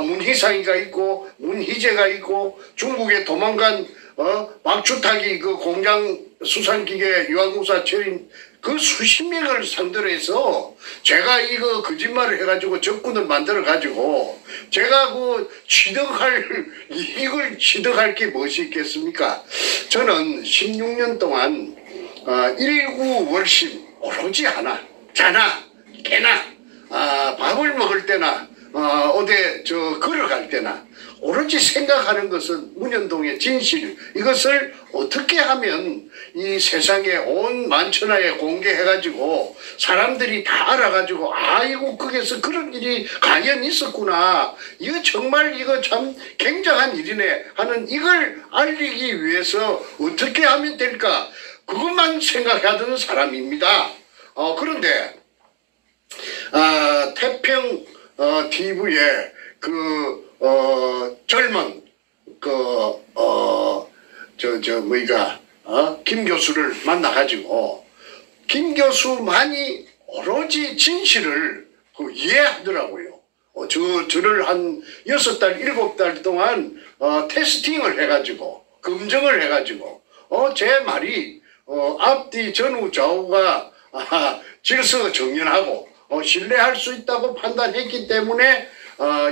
문희상이가 있고 문희재가 있고 중국에 도망간 박주탁이 그 공장 수산기계 유한공사 철인 그 수십 명을 상대로 해서 제가 이거 거짓말을 해가지고 적군을 만들어 가지고 제가 그 이걸 취득할 게 무엇이 있겠습니까? 저는 16년 동안 일구월심 오로지 하나 자나 깨나 밥을 먹을 때나 어디 걸어갈 때나 오로지 생각하는 것은 문현동의 진실, 이것을 어떻게 하면 이 세상에 온 만천하에 공개해가지고 사람들이 다 알아가지고 아이고 거기서 그런 일이 과연 있었구나, 이거 정말 이거 참 굉장한 일이네 하는 이걸 알리기 위해서 어떻게 하면 될까, 그것만 생각하던 사람입니다. 그런데 태평 TV에 젊은 김 교수를 만나가지고 김 교수만이 오로지 진실을 이해하더라고요. 저를 한 6달, 7달 동안 테스팅을 해가지고 검증을 해가지고 제 말이 앞뒤 전후 좌우가 질서정연하고 신뢰할 수 있다고 판단했기 때문에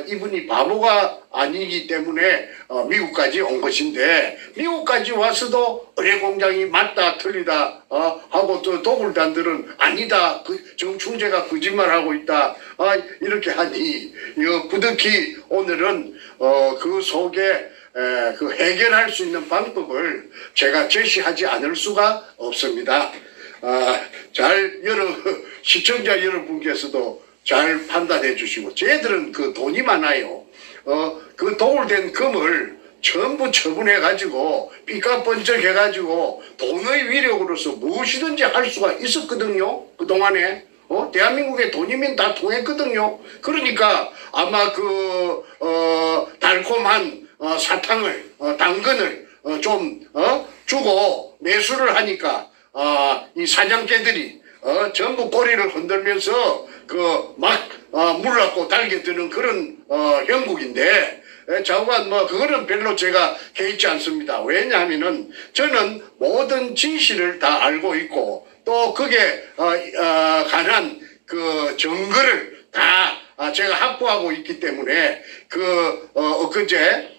이분이 바보가 아니기 때문에 미국까지 온 것인데, 미국까지 와서도 의뢰공장이 맞다 틀리다 하고 또 도굴단들은 아니다, 정충재가 거짓말하고 있다 이렇게 하니 부득이 오늘은 그 속에 그 해결할 수 있는 방법을 제가 제시하지 않을 수가 없습니다. 시청자 여러분께서도 잘 판단해 주시고, 쟤들은 그 돈이 많아요. 그 도굴된 금을 전부 처분해 가지고 삐까 번쩍해 가지고 돈의 위력으로서 무엇이든지 할 수가 있었거든요. 그동안에 대한민국의 돈이면 다 통했거든요. 그러니까 아마 달콤한 사탕을 당근을 좀 주고 매수를 하니까 이 사냥개들이 전부 꼬리를 흔들면서 물라고 달겨드는 그런 형국인데, 좌우간 그거는 별로 제가 개의치 않습니다. 왜냐하면은 저는 모든 진실을 다 알고 있고 또 거기에 관한 그 증거를 다 제가 확보하고 있기 때문에 엊그제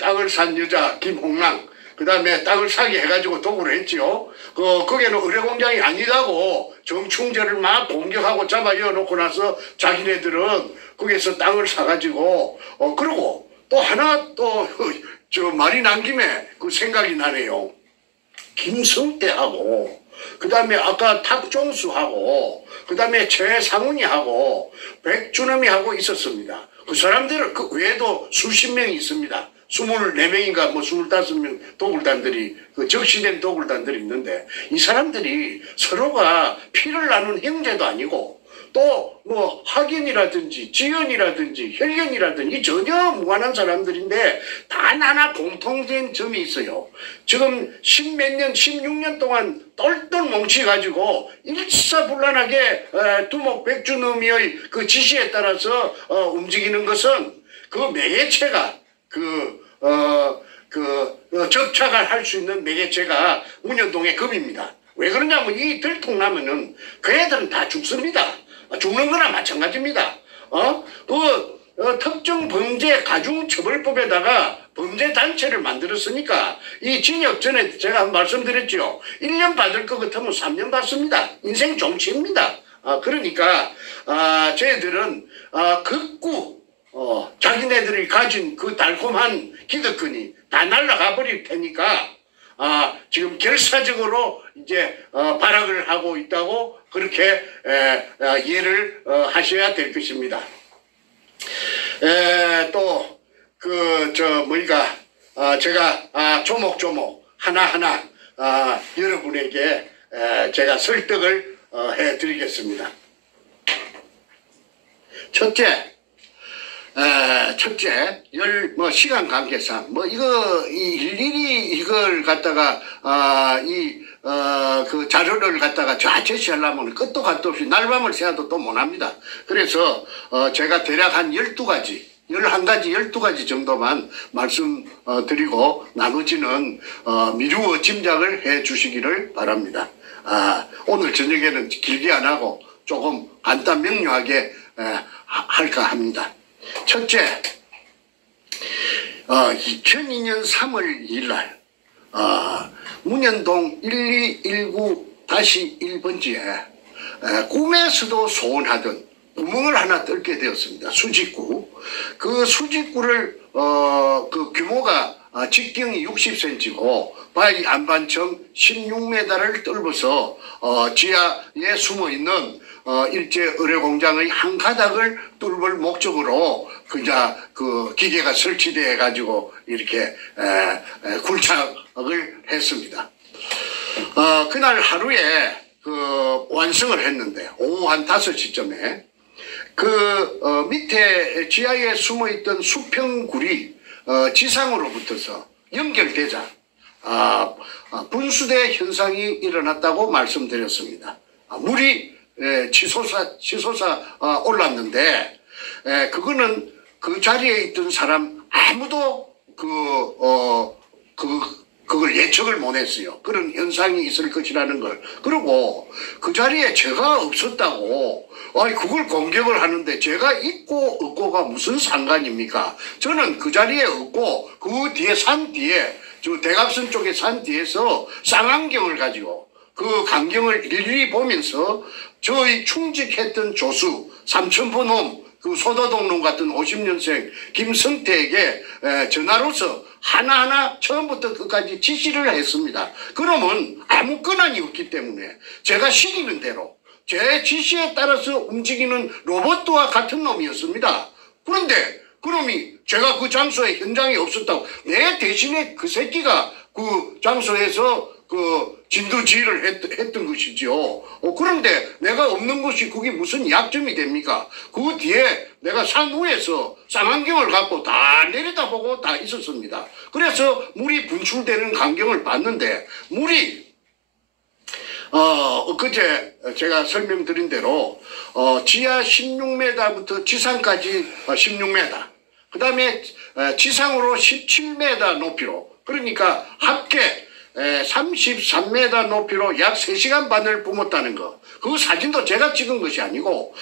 땅을 산 여자 김홍랑, 그 다음에 땅을 사게 해가지고 도구를 했지요. 거기는 의뢰공장이 아니라고 정충재를 막 공격하고 잡아 이어놓고 나서 자기네들은 거기에서 땅을 사가지고 그러고 또 하나 말이 난 김에 그 생각이 나네요. 김성태하고 그 다음에 아까 탁종수하고 그 다음에 최상훈이하고 백준엄이하고 있었습니다. 그 사람들은 그 외에도 수십 명이 있습니다. 24명인가 25명 도굴단들이, 적시된 도굴단들이 있는데, 이 사람들이 서로가 피를 나눈 형제도 아니고 또 학연이라든지 지연이라든지 혈연이라든지 전혀 무관한 사람들인데 단 하나 공통된 점이 있어요. 지금 16년 동안 똘똘 뭉치가지고 일사불란하게 두목백준엄의 그 지시에 따라서 움직이는 것은 그 매개체가 접착을 할 수 있는 매개체가 문현동의 금입니다. 왜 그러냐면 이 들통나면은 그 애들은 다 죽습니다. 죽는 거나 마찬가지입니다. 특정 범죄 가중처벌법에다가 범죄단체를 만들었으니까 이 징역 전에 제가 말씀드렸죠. 1년 받을 것 같으면 3년 받습니다. 인생 종치입니다. 그러니까 저희들은 극구 자기네들이 가진 그 달콤한 기득권이 다 날아가 버릴 테니까 지금 결사적으로 이제 발악을 하고 있다고 그렇게 이해를 하셔야 될 것입니다. 또 제가 조목조목 하나하나 여러분에게 제가 설득을 해드리겠습니다. 첫째, 시간 관계상 일일이 이걸 갖다가 그 자료를 갖다가 제시하려면 끝도 갓도 없이 날밤을 새도 또 못합니다. 그래서 제가 대략 한 12가지 11가지, 12가지 정도만 말씀드리고 나머지는 미루어 짐작을 해 주시기를 바랍니다. 오늘 저녁에는 길게 안 하고 조금 간단 명료하게 할까 합니다. 첫째, 2002년 3월 2일 날 문현동 1219-1번지에 꿈에서도 소원하던 구멍을 하나 뚫게 되었습니다. 수직구. 그 수직구를 그 규모가 직경이 60cm고 바위 안반청 16m를 뚫어서 지하에 숨어있는 일제 의뢰공장의 한 가닥을 뚫을 목적으로 그 기계가 설치되어 가지고 이렇게 굴착을 했습니다. 그날 하루에 완성을 했는데 오후 한 5시쯤에 밑에 지하에 숨어있던 수평굴이 지상으로부터서 연결되자 분수대 현상이 일어났다고 말씀드렸습니다. 물이 치솟아 올랐는데 그거는 그 자리에 있던 사람 아무도 그걸 예측을 못했어요. 그런 현상이 있을 것이라는 걸. 그리고 그 자리에 제가 없었다고 그걸 공격을 하는데 제가 있고 없고가 무슨 상관입니까? 저는 그 자리에 없고 그 뒤에 산 뒤에 저 대갑선 쪽에 산 뒤에서 쌍안경을 가지고 그 광경을 일일이 보면서 저희 충직했던 조수 삼천포 놈 그 소도동 놈 같은 50년생 김성태에게 전화로서 하나하나 처음부터 끝까지 지시를 했습니다. 그러면 아무 권한이 없기 때문에 제가 시키는 대로 제 지시에 따라서 움직이는 로봇과 같은 놈이었습니다. 그런데 그놈이 제가 그 장소에 현장에 없었다고 내 대신에 그 새끼가 그 장소에서 진두지휘를 했던 것이지요. 그런데 내가 없는 것이 그게 무슨 약점이 됩니까? 그 뒤에 내가 산 위에서 쌍안경을 갖고 다 내려다보고 다 있었습니다. 그래서 물이 분출되는 광경을 봤는데 물이 엊그제 제가 설명드린 대로 지하 16m부터 지상까지 16m 그 다음에 지상으로 17m 높이로 그러니까 합계 33m 높이로 약 3시간 반을 뿜었다는 거. 그 사진도 제가 찍은 것이 아니고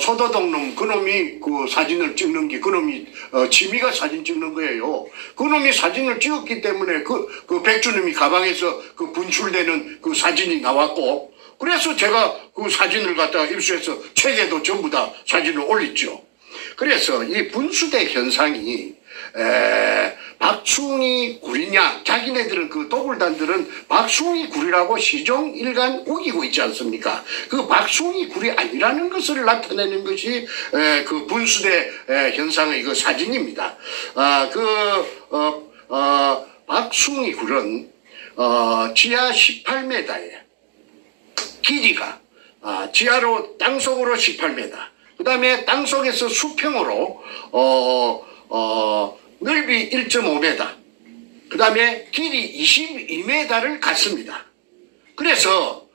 소도동 놈 그놈이 그 사진을 찍는 게 그놈이 취미가 사진 찍는 거예요. 그놈이 사진을 찍었기 때문에 그 백주님이 가방에서 그 분출되는 그 사진이 나왔고 그래서 제가 그 사진을 갖다가 입수해서 책에도 전부 다 사진을 올렸죠. 그래서 이 분수대 현상이 박충희 굴이냐 자기네들은 그 도굴단들은 박충희 굴이라고 시종일관 우기고 있지 않습니까? 그 박충희 굴이 아니라는 것을 나타내는 것이 그 분수대 현상의 그 사진입니다. 박충희 굴은 지하 18m에 길이가 지하로 땅속으로 18m 그 다음에 땅속에서 수평으로 넓이 1.5m 그 다음에 길이 22m를 갖습니다. 그래서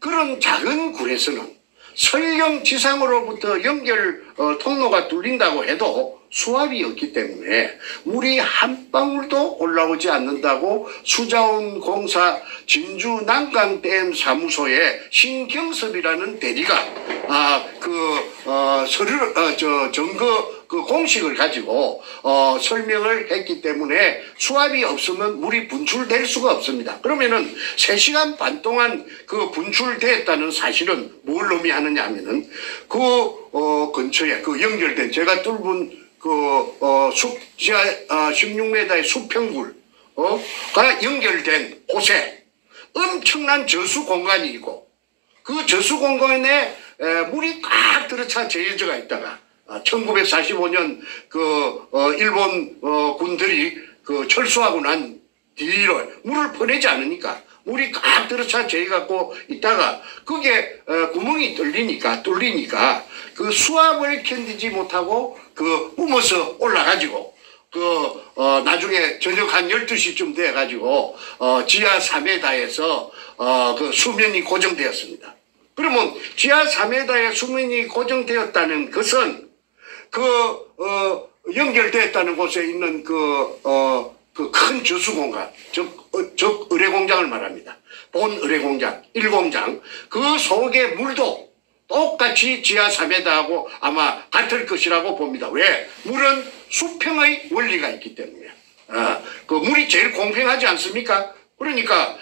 그런 작은 굴에서는 설령 지상으로부터 연결 통로가 뚫린다고 해도 수압이 없기 때문에 물이 한 방울도 올라오지 않는다고 수자원공사 진주 난강댐 사무소의 신경섭이라는 대리가 점거 공식을 가지고 설명을 했기 때문에 수압이 없으면 물이 분출될 수가 없습니다. 그러면은 3시간 반 동안 그 분출됐다는 사실은 뭘 의미하느냐 하면은 근처에 연결된 제가 뚫은 지하 16m의 수평굴 가 연결된 곳에 엄청난 저수 공간이 있고 그 저수 공간에 물이 꽉 들어차 재해져가 있다가 1945년 일본 군들이 철수하고 난 뒤로 물을 퍼내지 않으니까 물이 꽉 들어차 재해갖고 있다가 그게 구멍이 뚫리니까 그 수압을 견디지 못하고 뿜어서 올라가지고 나중에 저녁 한 12시쯤 돼가지고 지하 3m에서 수면이 고정되었습니다. 그러면 지하 3m에 수면이 고정되었다는 것은 연결됐다는 곳에 있는 그 큰 저수 공간, 즉 의뢰 공장을 말합니다. 본 의뢰 공장, 1공장. 그 속에 물도 똑같이 지하 3m하고 아마 같을 것이라고 봅니다. 왜? 물은 수평의 원리가 있기 때문에. 그 물이 제일 공평하지 않습니까? 그러니까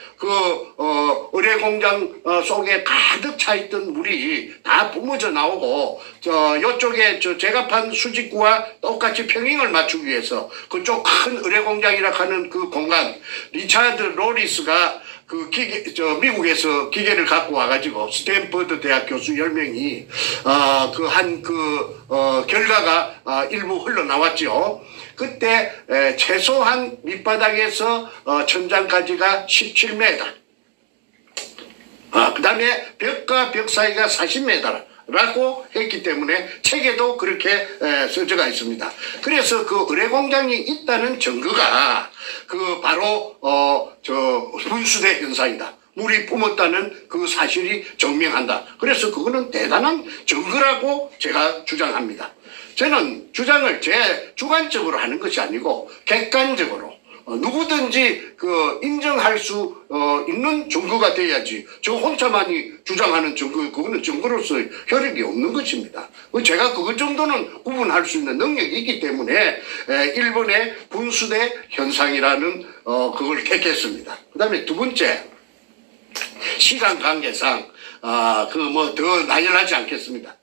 의뢰 공장 속에 가득 차 있던 물이 다 뿜어져 나오고 이쪽에 제가 판 수직구와 똑같이 평행을 맞추기 위해서 그쪽 큰 의뢰 공장이라 하는 그 공간, 리차드 로리스가 미국에서 기계를 갖고 와가지고 스탠퍼드 대학 교수 10명이 결과가 일부 흘러나왔죠. 그때 최소한 밑바닥에서 천장까지가 17m. 그 다음에 벽과 벽 사이가 40m라고 했기 때문에 책에도 그렇게 써져가 있습니다. 그래서 그 의뢰 공장이 있다는 증거가 바로 분수대 현상이다. 물이 뿜었다는 그 사실이 증명한다. 그래서 그거는 대단한 증거라고 제가 주장합니다. 저는 주장을 제 주관적으로 하는 것이 아니고 객관적으로 누구든지 인정할 수 있는 증거가 돼야지 저 혼자만이 주장하는 증거, 그거는 증거로서 혈육이 없는 것입니다. 제가 그것 정도는 구분할 수 있는 능력이 있기 때문에 일본의 분수대 현상이라는 그걸 택했습니다. 그 다음에 두 번째, 시간 관계상 더 나열하지 않겠습니다.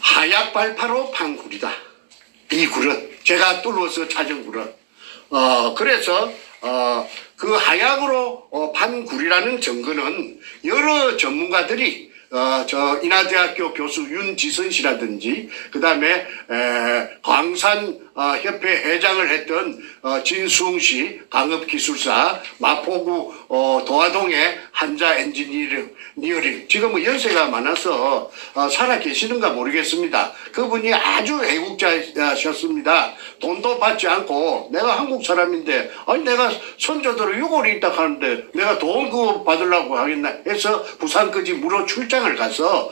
하약 발파로 판 굴이다. 이 굴은 제가 뚫어서 찾은 굴은 그래서 그 하약으로 판 굴이라는 증거는 여러 전문가들이 인하대학교 교수 윤지선 씨라든지 그 다음에 광산협회 회장을 했던 진수웅 씨, 강업기술사, 마포구 도화동의 한자 엔지니어링, 지금 뭐 연세가 많아서 살아 계시는가 모르겠습니다. 그분이 아주 애국자셨습니다. 돈도 받지 않고 내가 한국 사람인데 아니 내가 선조들은 유골이 있다 하는데 내가 돈 그거 받으려고 하겠나 해서 부산까지 무료 출장을 가서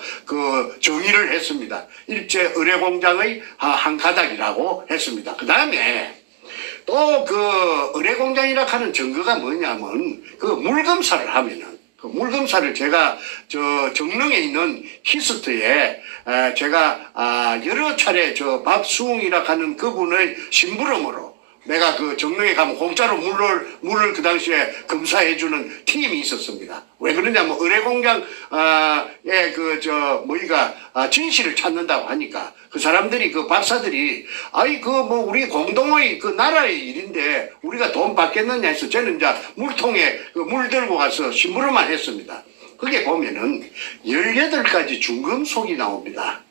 정의를 했습니다. 일제 의뢰공장의 한 가닥이라고 했습니다. 그 다음에 또 의뢰공장이라 하는 증거가 뭐냐면 물검사를 하면은 물검사를 제가 정릉에 있는 키스트에 제가 여러 차례 박수웅이라 하는 그분의 심부름으로 내가 정릉에 가면 공짜로 물을 그 당시에 검사해주는 팀이 있었습니다. 왜 그러냐면 의뢰공장에 진실을 찾는다고 하니까 그 사람들이 박사들이 우리 공동의 나라의 일인데 우리가 돈 받겠느냐 해서 저는 이제 물통에 물 들고 가서 심부름만 했습니다. 거기에 보면은 18가지 중금속이 나옵니다.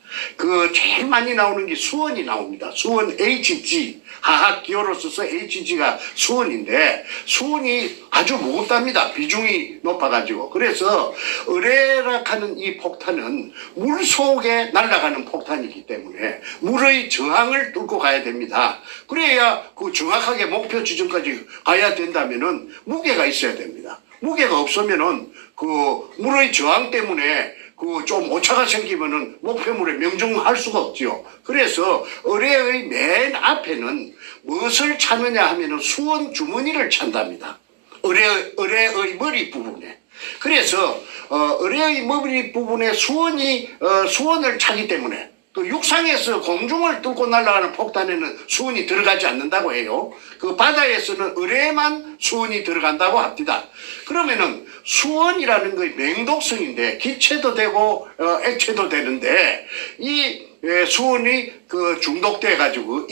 제일 많이 나오는 게 수원이 나옵니다. 수원 HG, 화학 기호로 써서 HG가 수원인데, 수원이 아주 무겁답니다. 비중이 높아가지고. 그래서, 의뢰라 하는 이 폭탄은 물 속에 날아가는 폭탄이기 때문에, 물의 저항을 뚫고 가야 됩니다. 그래야 정확하게 목표 지점까지 가야 된다면은 무게가 있어야 됩니다. 무게가 없으면은 물의 저항 때문에 좀 오차가 생기면은 목표물에 명중할 수가 없지요. 그래서 의뢰의 맨 앞에는 무엇을 찾느냐 하면은 수원 주머니를 찾답니다. 의뢰의 머리 부분에. 그래서 의뢰의 머리 부분에 수원을 차기 때문에 육상에서 공중을 뚫고 날아가는 폭탄에는 수온이 들어가지 않는다고 해요. 바다에서는 의뢰만 수온이 들어간다고 합니다. 그러면은 수온이라는 게 맹독성인데 기체도 되고 액체도 되는데 이 수온이 중독돼 가지고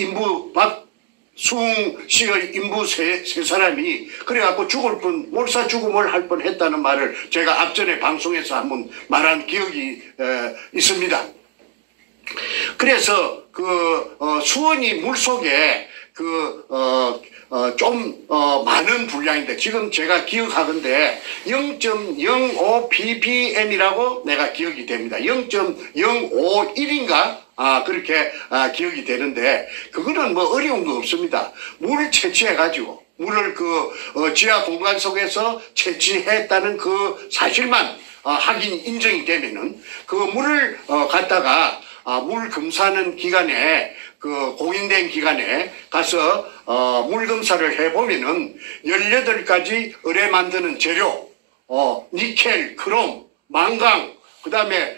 박수웅 씨의 인부 세 사람이 그래갖고 몰사 죽음을 할 뻔했다는 말을 제가 앞전에 방송에서 한번 말한 기억이 있습니다. 그래서 수온이 물속에 많은 분량인데 지금 제가 기억하건데 0.05 ppm이라고 내가 기억이 됩니다. 0.051인가? 그렇게 기억이 되는데 그거는 어려운 거 없습니다. 물을 채취해가지고 물을 지하 공간 속에서 채취했다는 그 사실만 확인 인정이 되면은 그 물을 갖다가 물 검사하는 기관에 그 공인된 기관에 가서 물 검사를 해보면은 18가지 의뢰 만드는 재료, 니켈, 크롬, 망강, 그 다음에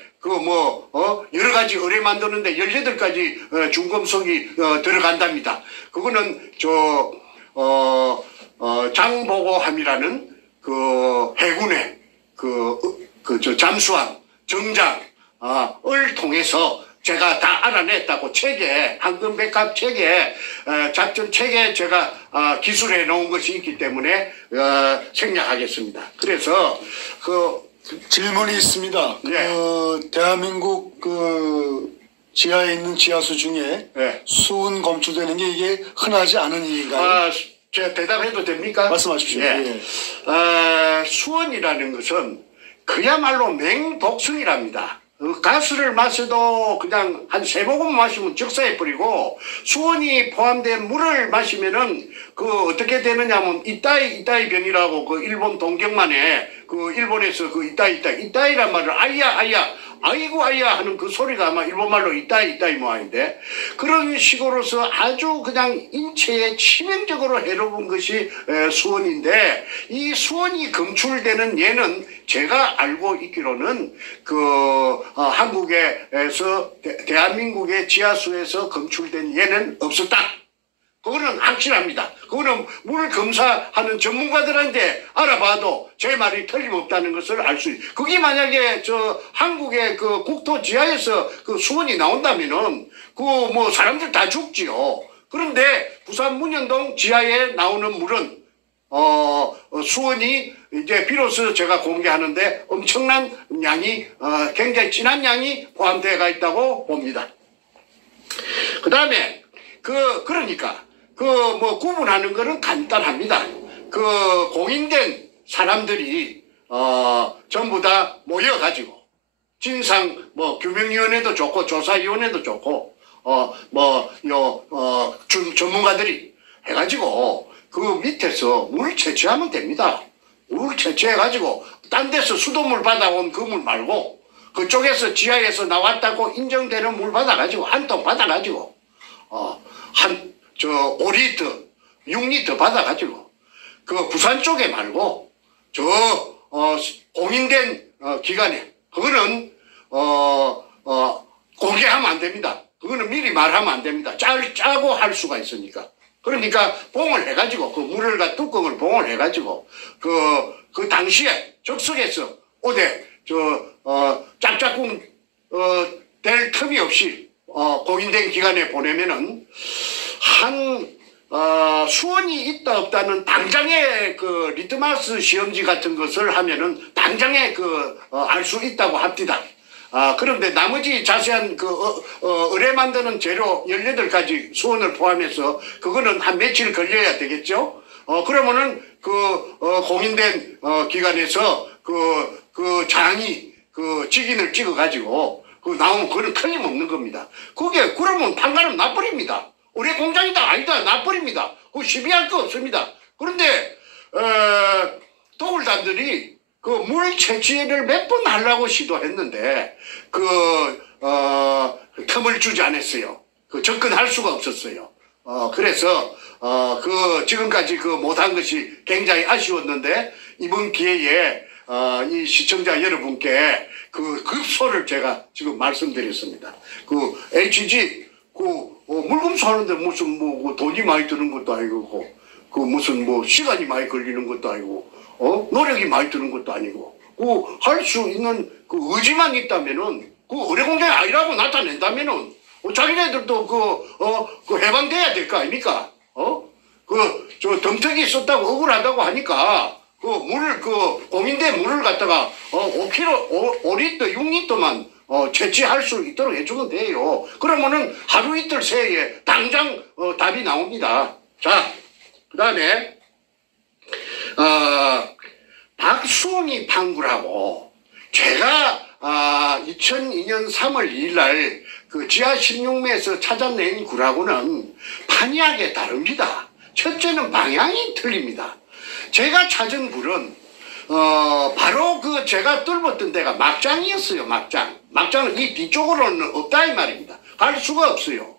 여러 가지 의뢰 만드는데 18가지 중금속이 들어간답니다. 그거는 장보고함이라는 그 해군의 잠수함, 정장, 을 통해서 제가 다 알아냈다고 책에, 황금백합 책에, 작전 책에 제가 기술해 놓은 것이 있기 때문에 생략하겠습니다. 그래서 질문이 있습니다. 네. 대한민국 지하에 있는 지하수 중에 네. 수은 검출되는 게 이게 흔하지 않은 일인가요? 제가 대답해도 됩니까? 말씀하십시오. 예. 수은이라는 것은 그야말로 맹독성이랍니다. 가스를 마셔도 그냥 한 3모금 마시면 적사해버리고, 수은이 포함된 물을 마시면은 어떻게 되느냐면 이따이 병이라고 그 일본 동경만에 일본에서 이따이란 말을 아이고 아이야 하는 그 소리가 아마 일본말로 이따이 모양인데, 그런 식으로서 아주 그냥 인체에 치명적으로 해로운 것이 수은인데, 이 수은이 검출되는 예는 제가 알고 있기로는 한국에서 대한민국의 지하수에서 검출된 예는 없었다. 그거는 확실합니다. 그거는 물 검사하는 전문가들한테 알아봐도 제 말이 틀림없다는 것을 알 수 있어요. 그게 만약에 한국의 국토 지하에서 수은이 나온다면은 사람들 다 죽지요. 그런데 부산 문현동 지하에 나오는 물은 수은이 이제 비로소 제가 공개하는데 엄청난 양이 굉장히 진한 양이 포함되어 있다고 봅니다. 그 다음에 그러니까 구분하는 거는 간단합니다. 공인된 사람들이 전부 다 모여가지고 진상 규명위원회도 좋고 조사위원회도 좋고 전문가들이 해가지고 그 밑에서 물 채취하면 됩니다. 물 채취해가지고 딴 데서 수돗물 받아온 그 물 말고 그쪽에서 지하에서 나왔다고 인정되는 물 받아가지고 한 통 받아가지고 5리터, 6리터 받아가지고 부산 쪽에 말고 공인된 기관에 그거는 공개하면 안 됩니다. 그거는 미리 말하면 안 됩니다. 짜고 할 수가 있으니까. 그러니까 봉을 해가지고 물을 뚜껑을 봉을 해가지고 그 당시에 적석에서 짝짝꿍 될 틈이 없이 공인된 기관에 보내면은 수원이 있다 없다는 당장의 리트마스 시험지 같은 것을 하면은 당장에 알 수 있다고 합니다. 그런데 나머지 자세한 의뢰 만드는 재료 18가지 수원을 포함해서 그거는 한 며칠 걸려야 되겠죠. 그러면은 공인된 기관에서 장이 직인을 찍어 가지고 나오면 그건 틀림없는 겁니다. 그러면 판가름 나버립니다. 의뢰 공장이다 아니다 나버립니다. 그거 시비할 거 없습니다. 그런데 도굴단들이 물 채취를 몇 번 하려고 시도했는데 틈을 주지 않았어요. 접근할 수가 없었어요. 그래서 지금까지 못한 것이 굉장히 아쉬웠는데 이번 기회에 이 시청자 여러분께 급소를 제가 지금 말씀드렸습니다. HG 물검사하는데 무슨 돈이 많이 드는 것도 아니고 무슨 시간이 많이 걸리는 것도 아니고 노력이 많이 드는 것도 아니고 할 수 있는 의지만 있다면은 의뢰공장이 아니라고 나타낸다면은 자기네들도 해방돼야 될 거 아닙니까? 덤터기 있었다고 억울하다고 하니까 공인된 물을 갖다가 5리터, 6리터만 채취할 수 있도록 해주면 돼요. 그러면은 하루 이틀 새에 당장 답이 나옵니다. 자, 그 다음에 박수홍이 판구라고 제가 2002년 3월 2일 날 지하 16매에서 찾아낸 구라고는 판이하게 다릅니다. 첫째는 방향이 틀립니다. 제가 찾은 굴은 바로 그 제가 뚫었던 데가 막장이었어요. 막장은 이 뒤쪽으로는 없다 이 말입니다. 갈 수가 없어요.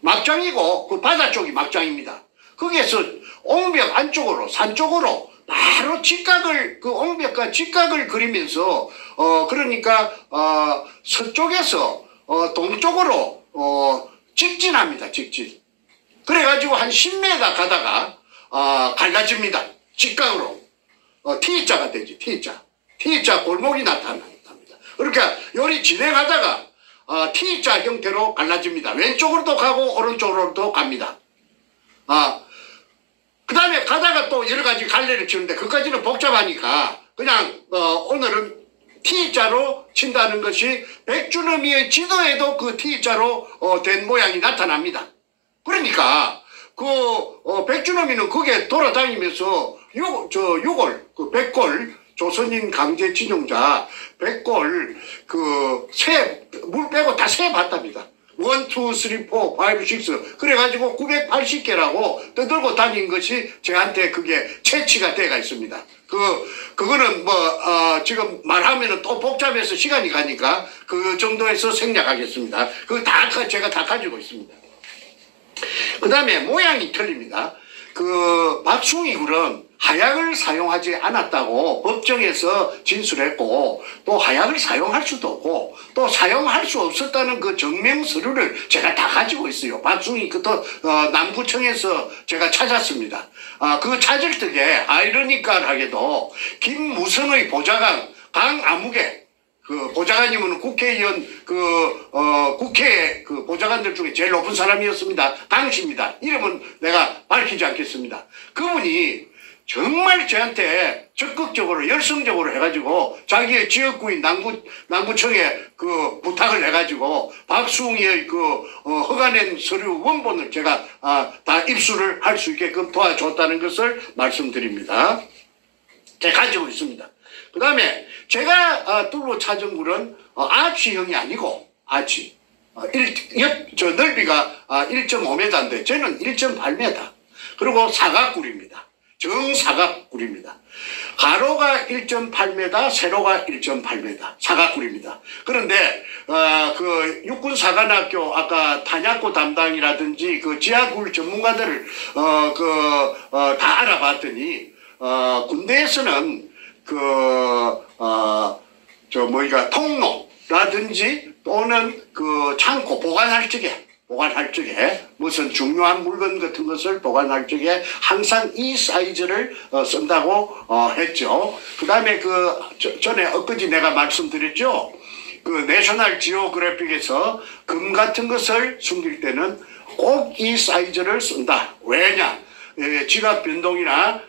막장이고 그 바다 쪽이 막장입니다. 거기에서 옹벽 안쪽으로 산 쪽으로 바로 직각을 그 옹벽과 직각을 그리면서 그러니까 서쪽에서 동쪽으로 직진합니다. 직진. 그래가지고 한 10m 가다가 갈라집니다. 직각으로 T자가 되지. T자 골목이 나타납니다. 그러니까 요리 진행하다가 T자 형태로 갈라집니다. 왼쪽으로도 가고 오른쪽으로도 갑니다. 그 다음에 가다가 또 여러 가지 갈래를 치는데 그까지는 복잡하니까 그냥 오늘은 T자로 친다는 것이 백주노미의 지도에도 그 T자로 된 모양이 나타납니다. 그러니까 그 백주노미는 거기에 돌아다니면서 유골 그 백골 조선인 강제 진용자 백골 그 물 빼고 다 세 봤답니다. 1, 2, 3, 4, 5, 6 그래가지고 980개라고 떠들고 다닌 것이 저한테 그게 채취가 돼가 있습니다. 그거는 지금 말하면은 또 복잡해서 시간이 가니까 그 정도에서 생략하겠습니다. 제가 다 가지고 있습니다. 그 다음에 모양이 틀립니다. 그 박숭이 굴은 하약을 사용하지 않았다고 법정에서 진술했고 또 하약을 사용할 수도 없고 또 사용할 수 없었다는 그 증명 서류를 제가 다 가지고 있어요. 박숭이 그것도 남구청에서 제가 찾았습니다. 그 찾을 적에 아이러니컬하게도 김무성의 보좌관 강아무개 그 보좌관이면 국회의원 국회 그 보좌관들 중에 제일 높은 사람이었습니다. 당시입니다. 이름은 내가 밝히지 않겠습니다. 그분이 정말 저한테 적극적으로 열성적으로 해가지고 자기의 지역구인 남구청에 그 부탁을 해가지고 박숭이의 허가낸 서류 원본을 제가 다 입수를 할 수 있게끔 도와줬다는 것을 말씀드립니다. 제가 가지고 있습니다. 그 다음에 제가 뚫고 찾은 굴은 아치형이 아니고 아치 넓이가 1.5m인데 저는 1.8m 그리고 사각굴입니다. 정사각굴입니다. 가로가 1.8m, 세로가 1.8m 사각굴입니다. 그런데 그 육군사관학교 아까 탄약고 담당이라든지 그 지하굴 전문가들을 다 알아봤더니 군대에서는 통로라든지 또는 그 창고 보관할 적에 무슨 중요한 물건 같은 것을 보관할 적에 항상 이 사이즈를 쓴다고 했죠. 그 다음에 전에 엊그제 내가 말씀드렸죠. 그 내셔널 지오그래픽에서 금 같은 것을 숨길 때는 꼭 이 사이즈를 쓴다. 왜냐? 지각 변동이나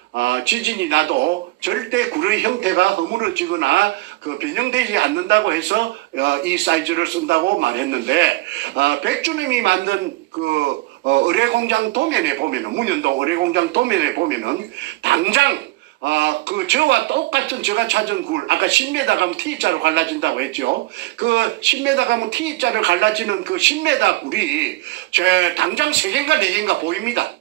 지진이 나도 절대 굴의 형태가 허물어지거나 변형되지 않는다고 해서 이 사이즈를 쓴다고 말했는데 백주님이 만든 의뢰공장 도면에 보면은 문현동 의뢰공장 도면에 보면은 당장 저와 똑같은 제가 찾은 굴 아까 10m 가면 T자로 갈라진다고 했죠. 그 10m 가면 T자를 갈라지는 그 10m 굴이 당장 3개인가 4개인가 보입니다.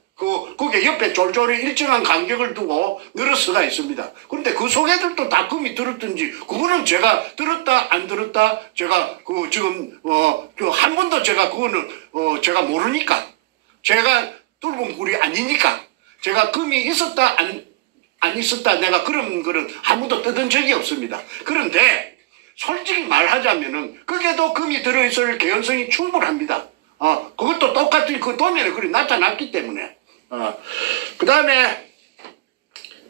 그게 옆에 졸졸이 일정한 간격을 두고 늘어서가 있습니다. 그런데 그 속에들도 다 금이 들었든지 그거는 제가 들었다 안 들었다 제가 지금 한 번도 제가 그거는 제가 모르니까 제가 뚫은 굴이 아니니까 제가 금이 있었다 안 있었다 내가 그런 거는 한 번도 뜯은 적이 없습니다. 그런데 솔직히 말하자면은 거기에도 금이 들어있을 개연성이 충분합니다. 그것도 똑같은 그 도면에 그리 나타났기 때문에. 그 다음에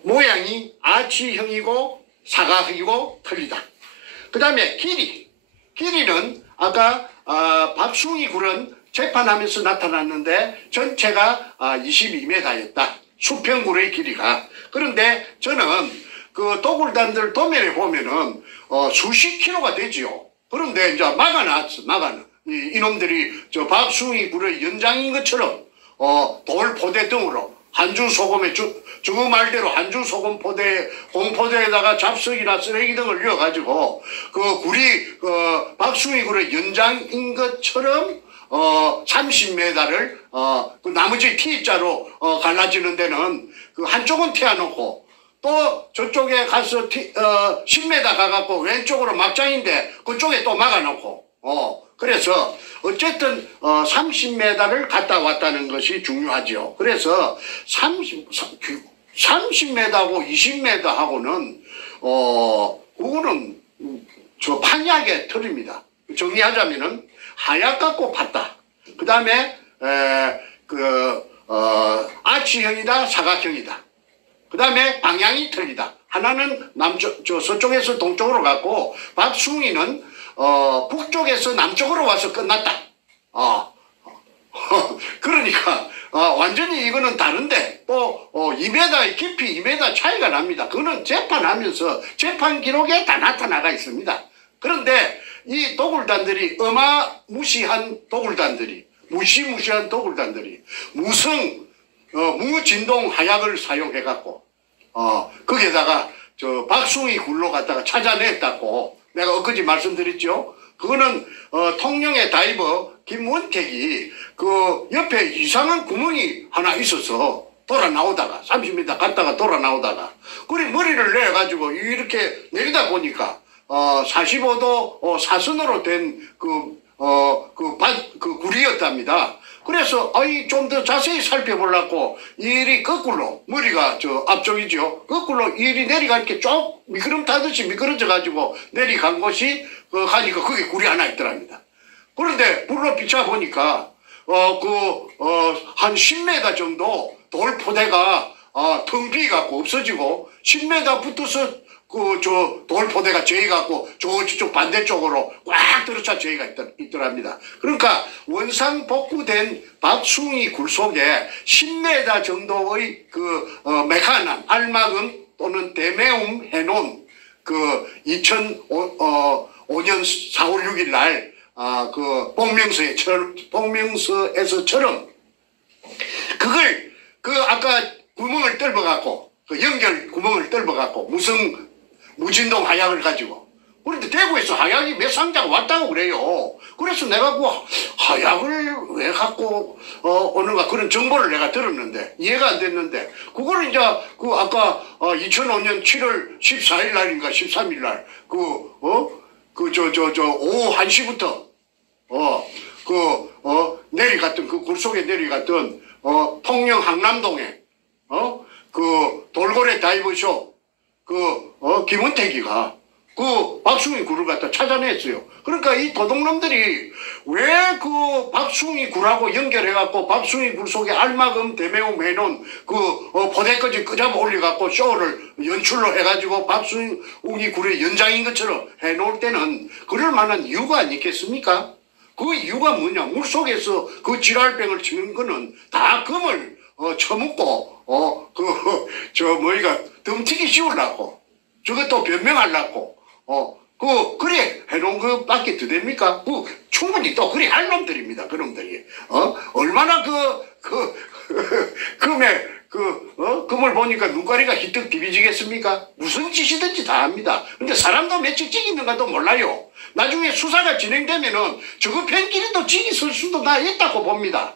모양이 아치형이고 사각형이고 틀리다. 그 다음에 길이는 아까 박숭이 굴은 재판하면서 나타났는데 전체가 22m였다. 수평굴의 길이가. 그런데 저는 그 도굴단들 도면에 보면은 수십 킬로가 되지요. 그런데 이제 막아놨어. 이놈들이 저 박숭이 굴의 연장인 것처럼 돌 포대 등으로 한주 소금에 저 말대로 한주 소금 포대 공포대에다가 잡석이나 쓰레기 등을 넣어가지고 그 굴이 박숭이 굴의 연장인 것처럼 30m를 그 나머지 T자로 갈라지는 데는 그 한쪽은 태워놓고 또 저쪽에 가서 10m 가갖고 왼쪽으로 막장인데 그쪽에 또 막아놓고 그래서 어쨌든 30m를 갔다 왔다는 것이 중요하죠. 그래서 30m하고 20m하고는 그거는 저 판약의 틀입니다. 정리하자면은 하약 갖고 봤다. 그 다음에 아치형이다, 사각형이다. 그 다음에 방향이 틀리다. 하나는 서쪽에서 동쪽으로 갔고 박숭이는 북쪽에서 남쪽으로 와서 끝났다. 그러니까 완전히 이거는 다른데 또 2m 깊이 2m 차이가 납니다. 그거는 재판하면서 재판 기록에 다 나타나가 있습니다. 그런데 이 도굴단들이 어마무시한 도굴단들이 무시무시한 도굴단들이 무진동 하약을 사용해갖고 거기에다가 저 박숭이 굴로 갔다가 찾아냈다고 내가 엊그제 말씀드렸죠. 그거는 통영의 다이버 김원택이 그 옆에 이상한 구멍이 하나 있어서 돌아 나오다가 30m 갔다가 돌아 나오다가 그리 머리를 내가지고 이렇게 내리다 보니까 45도 사선으로 된 그 굴이었답니다. 그래서 좀 더 자세히 살펴보려고 일이 거꾸로 머리가 저 앞쪽이죠. 거꾸로 일이 내려가니까 쭉 미끄럼 타듯이 미끄러져 가지고 내려간 곳이 가니까 거기 굴이 하나 있더랍니다. 그런데 불로 비춰 보니까 한 10m 정도 돌 포대가 텅 비갖고 없어지고 10m 붙어서 돌 포대가 저희갖고 저쪽 반대쪽으로 꽉 들어차 저희가 있더랍니다. 그러니까 원상 복구된 박숭이 굴 속에 10m 정도의 메카난 알마금 또는 데메움 해놓은 2005년 4월 6일 날 복명서에서처럼 그걸 아까 구멍을 뚫어갖고 연결 구멍을 뚫어갖고 무진동 하약을 가지고 그런데 대구에서 하약이 몇 상자가 왔다고 그래요. 그래서 내가 하약을 왜 갖고 오는가 그런 정보를 내가 들었는데 이해가 안 됐는데 그거는 이제 아까 2005년 7월 14일 날인가 13일 날 오후 1시부터 내려갔던 굴 속에 내려갔던 통영 항남동에 돌고래 다이버쇼 김원택이가 박숭이 굴을 갖다 찾아냈어요. 그러니까 이 도둑놈들이 왜 박숭이 굴하고 연결해갖고 박숭이 굴 속에 알마금 대매움 해놓은 포대까지 끄잡아 올려갖고 쇼를 연출로 해가지고 박숭이 굴의 연장인 것처럼 해놓을 때는 그럴 만한 이유가 아니겠습니까? 그 이유가 뭐냐? 물속에서 지랄병을 치는 거는 다 금을 처먹고 덤튀기 씌우려고 저것도 변명하려고 그래 해놓은 것밖에 더 됩니까? 충분히 또 그래 할 놈들입니다. 그 놈들이 얼마나 금을 보니까 눈가리가 희뜩 비비지겠습니까? 무슨 짓이든지 다 합니다. 근데 사람도 며칠 찍있는가도 몰라요. 나중에 수사가 진행되면은 저거 펜끼리도 찍이 쓸 수도 다 있다고 봅니다.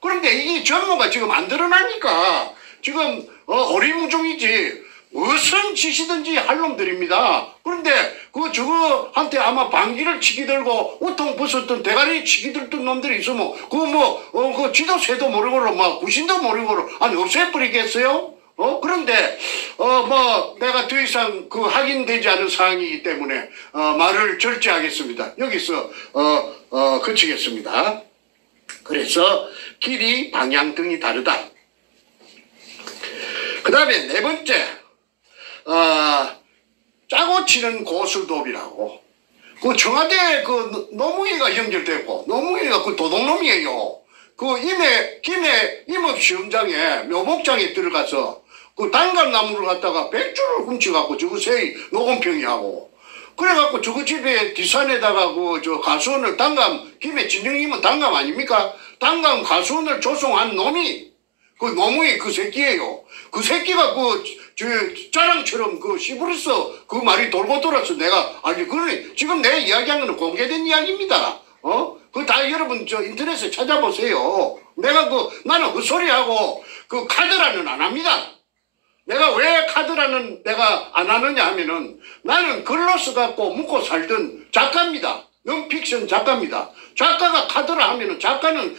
그런데 이게 전모가 지금 안 드러나니까 지금 어리무중이지 무슨 짓이든지 할 놈들입니다. 그런데 저거한테 아마 방귀를 치기 들고 우통 벗었던 대가리 치기 들던 놈들이 있으면 지도 새도 모르고 구신도 모르고 없애버리겠어요? 그런데 내가 더 이상 확인되지 않은 사항이기 때문에 말을 절제하겠습니다. 여기서 그치겠습니다. 그래서 길이 방향 등이 다르다. 그 다음에 네 번째 짜고 치는 고수도비라고 청와대 노무이가 연결되고 노무이가 도둑놈이에요. 김해 임업시험장에 묘목장에 들어가서 단감나무를 갖다가 백주를 훔쳐갖고 저거 세이 녹음평이 하고 그래갖고 저거 집에 뒷산에다가 가수원을 김해 진영님은 단감 아닙니까? 단감 가수원을 조성한 놈이 노무이 새끼예요. 그 새끼가 자랑처럼 시부르서 말이 돌고 돌아서 내가 그러니 지금 내가 이야기하는 건 공개된 이야기입니다. 다 여러분 인터넷에 찾아보세요. 내가 나는 헛소리하고 카드라는 안 합니다. 내가 왜 카드라는 내가 안 하느냐 하면은 나는 글로 써갖고 묵고 살던 작가입니다. 논픽션 작가입니다. 작가가 카드라 하면은 작가는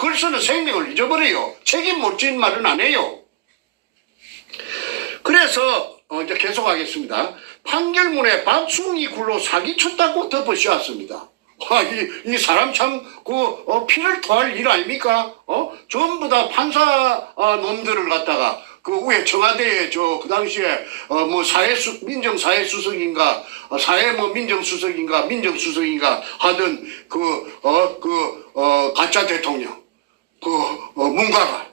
글 쓰는 생명을 잊어버려요. 책임 못 지는 말은 안 해요. 그래서 이제 계속하겠습니다. 판결문에 박숭이 굴로 사기쳤다고 덮어 씌웠습니다. 이 사람 참 피를 토할 일 아닙니까? 전부 다 판사 놈들을 갖다가 그 위에 청와대에 그 당시에 뭐 민정사회수석인가 민정수석인가 하던 가짜 대통령 문가가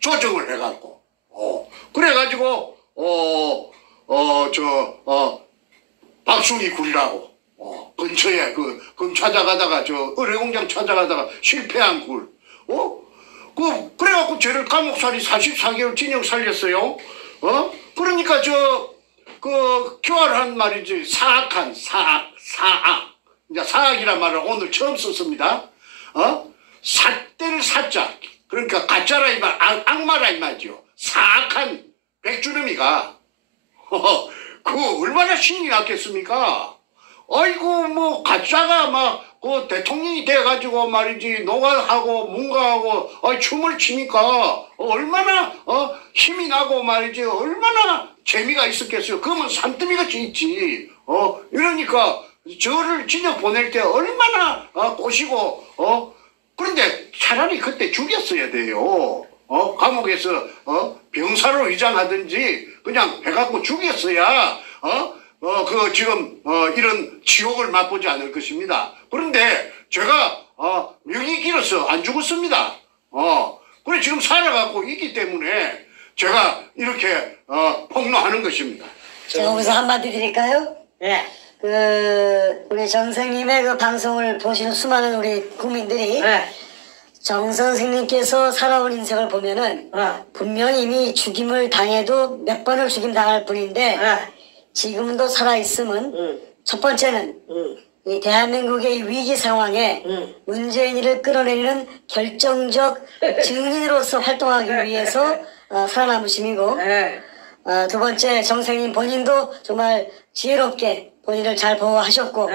조정을 해갖고 그래가지고 박숭이 굴이라고 근처에 그 찾아가다가 의뢰공장 찾아가다가 실패한 굴 그래갖고 쟤를 감옥살이 44개월 징역 살렸어요. 그러니까 교활한 말이지 사악. 이제 사악이란 말을 오늘 처음 썼습니다. 삿대를 사자. 그러니까 가짜라 이 말, 악마라 이 말이죠. 사악한 백주름이가 얼마나 신이 났겠습니까? 아이고 뭐 가짜가 대통령이 돼가지고 말이지 노가하고 문가하고 춤을 추니까 얼마나 힘이 나고 말이지 얼마나 재미가 있었겠어요. 그러면 산더미같이 있지. 이러니까 저를 징역 보낼 때 얼마나 꼬시고 그런데 차라리 그때 죽였어야 돼요. 감옥에서 병사로 위장하든지 그냥 해갖고 죽였어야 지금 이런 지옥을 맛보지 않을 것입니다. 그런데 제가 명이 길어서 안 죽었습니다. 그래 지금 살아가고 있기 때문에 제가 이렇게 폭로하는 것입니다. 제가 여기서 한마디 드릴까요? 네. 우리 정 선생님의 그 방송을 보시는 수많은 우리 국민들이 네. 정 선생님께서 살아온 인생을 보면은 분명히 이미 죽임을 당해도 몇 번을 죽임 당할 뿐인데 지금도 살아있음은 첫 번째는 이 대한민국의 이 위기 상황에 문재인이를 끌어내리는 결정적 증인으로서 활동하기 위해서 살아남으심이고 두 번째 정 선생님 본인도 정말 지혜롭게 본인을 잘 보호하셨고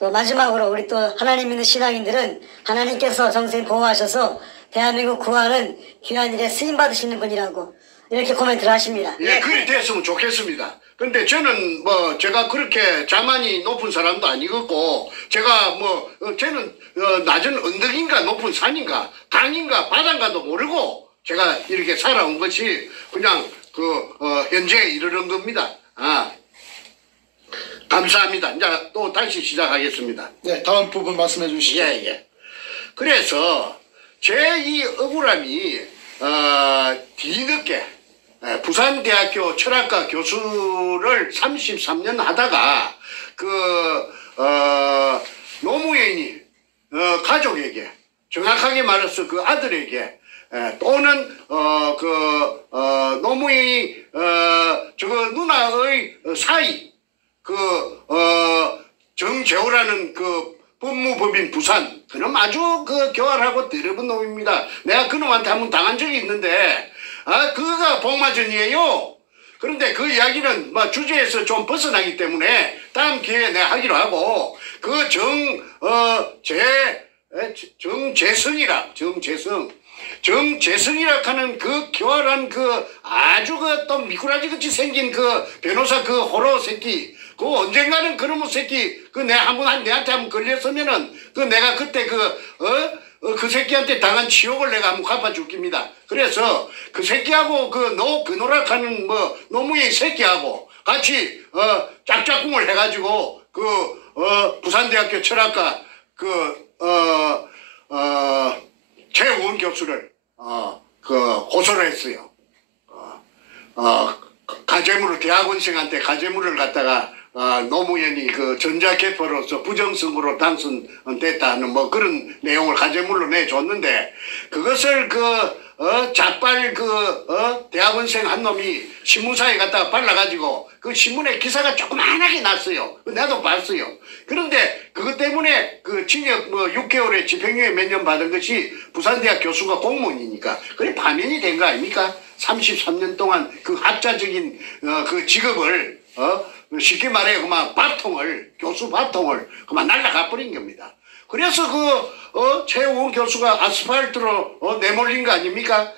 또 마지막으로 우리 또 하나님 믿는 신앙인들은 하나님께서 정 선생님 보호하셔서 대한민국 구하는 귀한 일에 쓰임받으시는 분이라고 이렇게 코멘트를 하십니다. 예, 그리 됐으면 좋겠습니다. 근데 저는 제가 그렇게 자만이 높은 사람도 아니고 제가 쟤는 낮은 언덕인가 높은 산인가 강인가 바다인가도 모르고 제가 이렇게 살아온 것이 그냥 현재에 이르는 겁니다. 감사합니다. 이제 또 다시 시작하겠습니다. 네, 다음 부분 말씀해 주시죠. 예. 그래서 제 이 억울함이 뒤늦게 부산대학교 철학과 교수를 33년 하다가 노무현이 가족에게 정확하게 말해서 그 아들에게 또는 노무현이 누나의 사이 정재호라는 법무법인 부산 그놈 아주 교활하고 더러운 놈입니다. 내가 그놈한테 한번 당한 적이 있는데 그가 복마전이에요. 그런데 그 이야기는 주제에서 좀 벗어나기 때문에 다음 기회에 내가 하기로 하고 정재성이라 하는 그 교활한 아주 또 미꾸라지 같이 생긴 변호사 호러 새끼 언젠가는 그놈의 새끼 내한테 한번 걸렸으면은 내가 그때 그 새끼한테 당한 치욕을 내가 한번 갚아줄 겁니다. 그래서 그 새끼하고 노락하는 노무현 새끼하고 같이 짝짝꿍을 해가지고 부산대학교 철학과 최우원 교수를 고소를 했어요. 대학원생한테 가재물을 갖다가 노무현이 전자개표로서 부정선거로 당선됐다는 그런 내용을 가재물로 내줬는데 그것을 자빨 대학원생 한 놈이 신문사에 갖다가 발라가지고 신문에 기사가 조그만하게 났어요. 나도 봤어요. 그런데 그것 때문에 징역 뭐 6개월에 집행유예 몇 년 받은 것이 부산대학 교수가 공무원이니까 그래 파면이 된 거 아닙니까? 33년 동안 그 학자적인 그 직업을 쉽게 말해 그만 밥통을 교수 밥통을 그만 날라가 버린 겁니다. 그래서 최우훈 교수가 아스팔트로 내몰린 거 아닙니까?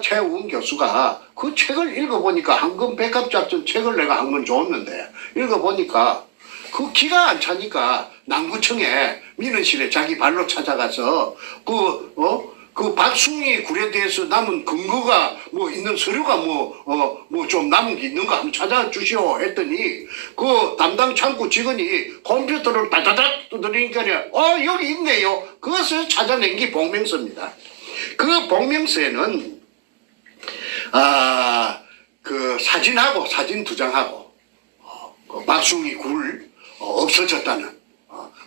최우훈 교수가 그 책을 읽어보니까 황금 백합작전 책을 내가 한 권 줬는데 읽어보니까 그 기가 안 차니까 남구청에 민원실에 자기 발로 찾아가서 그 박숭이 굴에 대해서 남은 근거가 뭐 있는 서류가 뭐 좀 남은 게 있는가 한번 찾아주시오 했더니 그 담당 창구 직원이 컴퓨터를 따다닥 두드리니까 여기 있네요. 그것을 찾아낸 게 복명서입니다. 그 복명서에는 그 사진하고 사진 두 장하고 그 박숭이 굴 없어졌다는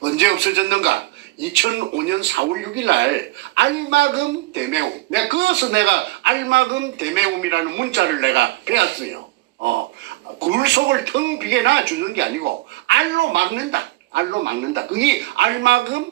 언제 없어졌는가? 2005년 4월 6일 날 알마금 대매움. 그것을 내가 알마금 대매움이라는 문자를 내가 배웠어요. 굴 속을 텅 비게 놔주는 게 아니고 알로 막는다. 알로 막는다. 그게 알마금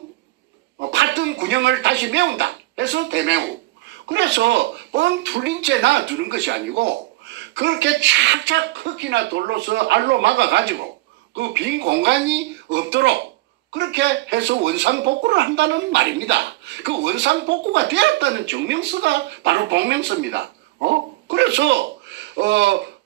팠던 군형을 다시 메운다. 해서 대매움. 그래서 뻥 뚫린 채 놔두는 것이 아니고 그렇게 착착 흙이나 돌로서 알로 막아가지고 그 빈 공간이 없도록 그렇게 해서 원상복구를 한다는 말입니다. 그 원상복구가 되었다는 증명서가 바로 복명서입니다. 그래서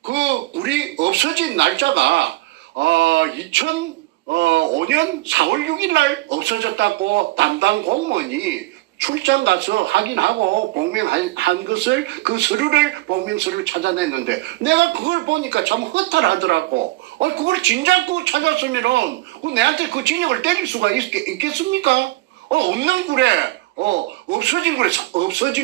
그 굴이 없어진 날짜가 2005년 4월 6일 날 없어졌다고 담당 공무원이 출장 가서 확인하고 복명한 것을 그 서류를 복명서를 찾아냈는데 내가 그걸 보니까 참 허탈하더라고. 그걸 진작 그 찾았으면은 내한테 그 진역을 때릴 수가 있겠습니까? 없는 굴에 없어진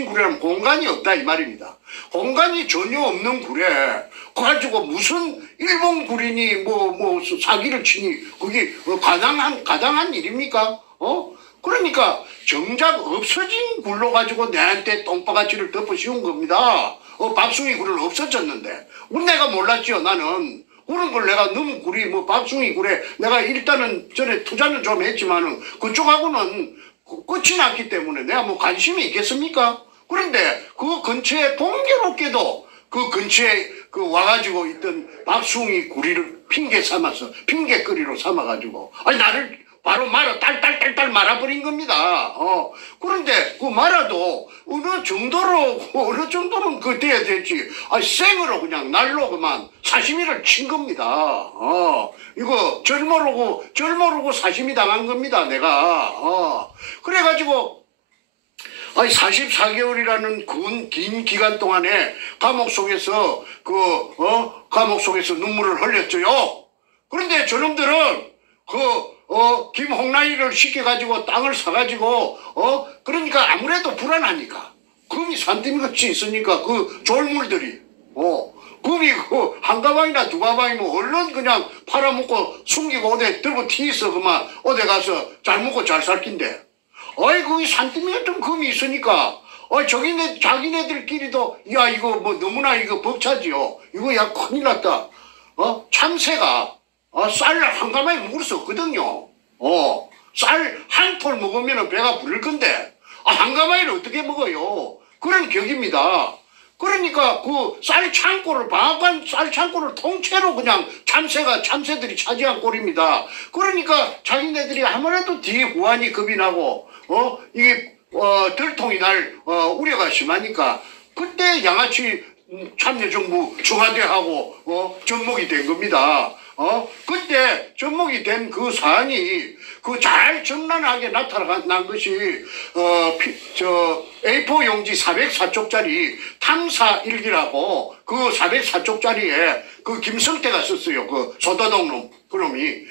굴에는 공간이 없다 이 말입니다. 공간이 전혀 없는 굴에 가지고 무슨 일본 굴이니 뭐 사기를 치니 그게 가당한 일입니까? 그러니까 정작 없어진 굴로 가지고 내한테 똥바가지를 덮어 씌운 겁니다. 박숭이 굴은 없어졌는데 내가 몰랐지요. 나는 그런 걸 내가 너무 굴이 박숭이 굴에 내가 일단은 전에 투자는 좀 했지만은 그쪽하고는 끝이 났기 때문에 내가 관심이 있겠습니까? 그런데 그 근처에 공교롭게도 그 근처에 와가지고 있던 박숭이 구리를 핑계거리로 삼아가지고 나를 바로 딸딸 말아버린 겁니다. 그런데 그 말아도 어느 정도는 돼야 되지. 생으로 그냥 날로 그만 사시미를 친 겁니다. 이거 절 모르고 사시미 당한 겁니다, 내가. 그래가지고 44개월이라는 긴 기간 동안에 감옥 속에서 눈물을 흘렸죠요. 그런데 저놈들은 김홍란이를 시켜가지고 땅을 사가지고 그러니까 아무래도 불안하니까 금이 산더미같이 있으니까 그 졸물들이 금이 한 가방이나 두 가방이면 얼른 그냥 팔아먹고 숨기고 어디 들고 튀어서 그만 어디 가서 잘 먹고 잘 살 낀데 거기 산더미 같은 금이 있으니까 자기네들끼리도 야 이거 너무나 이거 벅차지요. 이거 야 큰일 났다. 참새가 쌀 한 가마에 먹을 수 없거든요. 쌀 한 톨 먹으면 배가 부를 건데 한 가마에를 어떻게 먹어요? 그런 격입니다. 그러니까 그 방앗간 쌀 창고를 통째로 그냥 참새들이 차지한 꼴입니다. 그러니까 자기네들이 아무래도 뒤에 후환이 겁이 나고 이게 들통이 날 우려가 심하니까 그때 양아치 참여정부 청와대하고 접목이 된 겁니다. 그때 접목이 된 그 사안이 잘 적나라하게 나타난 것이 A4 용지 404쪽짜리 탐사 일기라고 그 404쪽짜리에 그 김성태가 썼어요. 그 소다동 놈 그놈이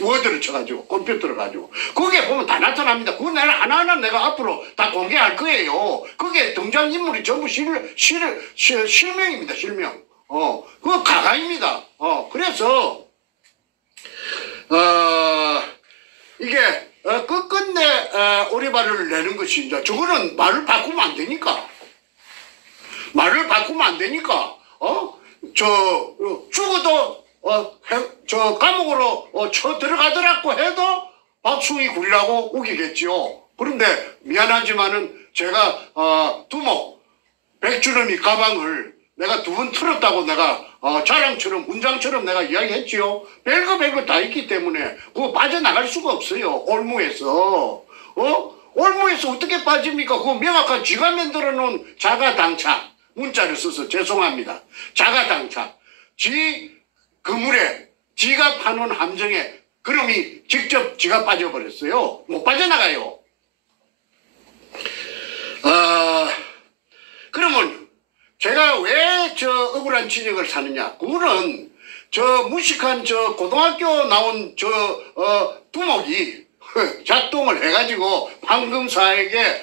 워드를 쳐가지고 컴퓨터를 가지고 거기에 보면 다 나타납니다. 그거 내가 하나하나 내가 앞으로 다 공개할 거예요. 그게 등장인물이 전부 실명입니다. 실명. 그거 가가입니다. 그래서 이게 끝끝내 오리발을 내는 것이 이제 저거는 말을 바꾸면 안 되니까 죽어도 감옥으로 쳐 들어가더라고 해도 박숭이 굴이라고 우기겠지요. 그런데 미안하지만은 제가 두목 백주름이 가방을 내가 두 번 틀었다고 내가 자랑처럼 문장처럼 내가 이야기했지요. 별거 다 있기 때문에 그거 빠져나갈 수가 없어요. 올무에서 올무에서 어떻게 빠집니까? 그거 명확한 쥐가 만들어 놓은 자가당착 문자를 써서 죄송합니다. 자가당착 지 그물에 지가 파놓은 함정에 그럼이 직접 지가 빠져버렸어요. 못 빠져나가요. 그러면 제가 왜 저 억울한 진역을 사느냐? 그거는 저 무식한 저 고등학교 나온 저 두목이 작동을 해가지고 판금사에게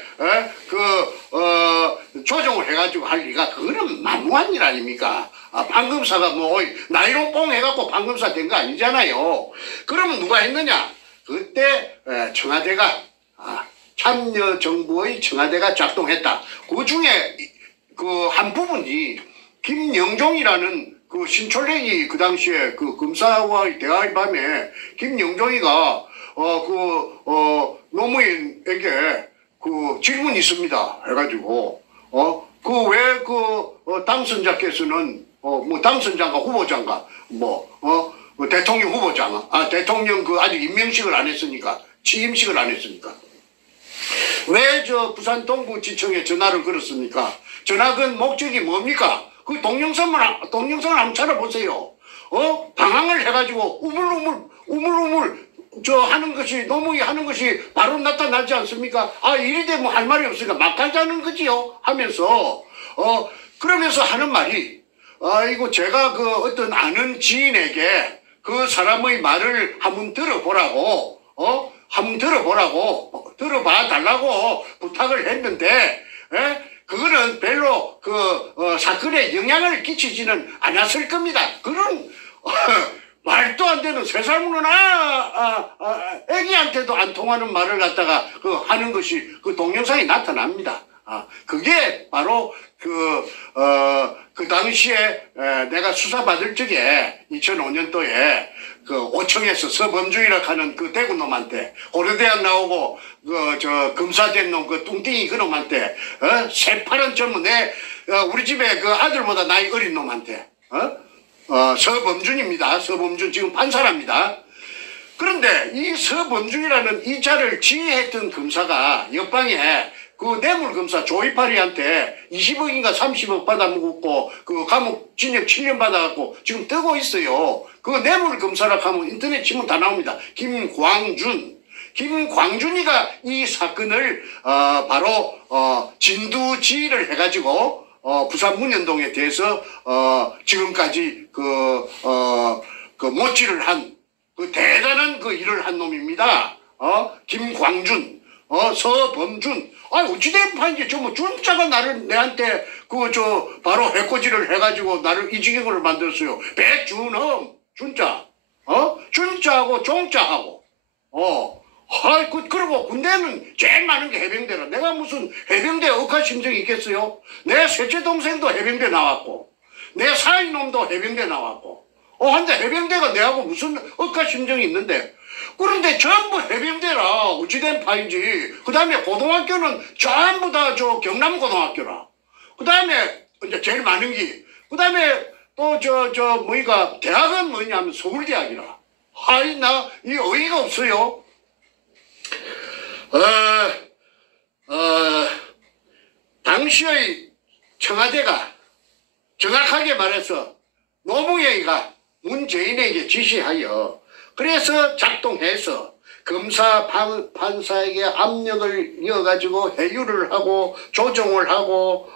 조정을 해가지고 할 리가 그거는 만무한 일 아닙니까? 판금사가 뭐 나이로 뽕 해갖고 판금사 된 거 아니잖아요. 그러면 누가 했느냐? 그때 청와대가 참여정부의 청와대가 작동했다. 그 중에 그 한 부분이 김영종이라는 그 신철래기 그 당시에 그 검사와의 대화의 밤에 김영종이가 노무현에게 그 질문이 있습니다. 해가지고 그 왜 당선자께서는 뭐 당선자인가 후보자인가 대통령 후보자가 대통령 그 아직 임명식을 안 했으니까 취임식을 안 했으니까 왜 저 부산 동부지청에 전화를 걸었습니까? 전화건 목적이 뭡니까? 그 동영상을 한번 찾아보세요. 방황을 해가지고 우물우물 저 하는 것이 노무이 하는 것이 바로 나타나지 않습니까? 이리 되면 할 말이 없으니까 막 하자는 거지요. 하면서 그러면서 하는 말이 이거 제가 그 어떤 아는 지인에게 그 사람의 말을 한번 들어보라고 들어봐 달라고 부탁을 했는데 그거는 별로 사건에 영향을 끼치지는 않았을 겁니다. 그런 말도 안 되는 세상으로는 애기한테도 안 통하는 말을 갖다가 하는 것이 그 동영상이 나타납니다. 그게 바로 그 당시에 내가 수사받을 적에 2005년도에 그 오청에서 서범주이라 하는 그 대구 놈한테 고려대학 나오고 저 검사된 놈 그 뚱띵이 그 놈한테 새파란 젊은 우리 집에 그 아들보다 나이 어린 놈한테 서범준입니다. 서범준 지금 판사랍니다. 그런데 이 서범준이라는 이 자를 지휘했던 검사가 옆방에 그 뇌물검사 조이파리한테 20억인가 30억 받아먹었고 그 감옥 징역 7년 받아갖고 지금 뜨고 있어요. 그 뇌물검사라 하면 인터넷 치면 다 나옵니다. 김광준이가 이 사건을 바로 진두지휘를 해가지고 부산 문현동에 대해서 지금까지 못질을 한 그 대단한 그 일을 한 놈입니다. 김광준, 서범준. 어찌된 판인지 뭐 준자가 나를 내한테 바로 해코지를 해가지고 나를 이 지경으로 만들었어요. 백준엄 준자, 준자하고 종자하고, 그리고 군대는 제일 많은 게 해병대라. 내가 무슨 해병대 억하심정이 있겠어요? 내 셋째 동생도 해병대 나왔고, 내 사위놈도 해병대 나왔고, 한데 해병대가 내하고 무슨 억하심정이 있는데, 그런데 전부 해병대라. 어찌된 파인지. 그 다음에 고등학교는 전부 다 경남고등학교라. 그 다음에 이제 제일 많은 게, 그 다음에 또 대학은 뭐냐면 서울대학이라. 나 이 어이가 없어요. 당시의 청와대가 정확하게 말해서 노무현이가 문재인에게 지시하여 그래서 작동해서 검사 판사에게 압력을 이어가지고 회유를 하고 조정을 하고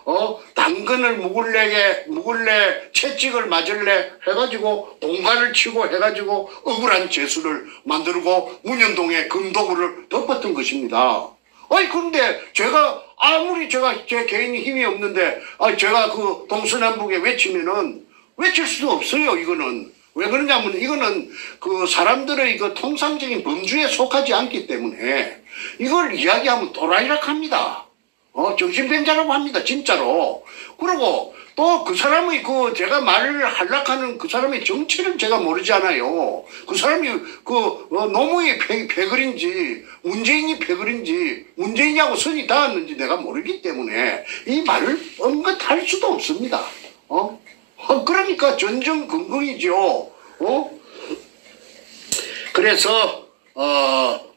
당근을 묵을래 채찍을 맞을래 해가지고 공갈을 치고 해가지고 억울한 재수를 만들고 문현동에 금도구를 덮었던 것입니다. 그런데 제가 아무리 제 개인이 힘이 없는데 제가 그 동서남북에 외치면은 외칠 수도 없어요. 이거는 왜 그러냐면 이거는 그 사람들의 그 통상적인 범주에 속하지 않기 때문에 이걸 이야기하면 도라이락 합니다. 정신병자라고 합니다. 진짜로. 그리고 또 그 사람의 제가 말을 하려고 그 사람의 정체를 제가 모르지 않아요. 그 사람이 노무현이 패거리인지 문재인이 패거리인지 문재인이하고 선이 닿았는지 내가 모르기 때문에 이 말을 뻥긋할 수도 없습니다. 그러니까 전전긍긍이죠. 그래서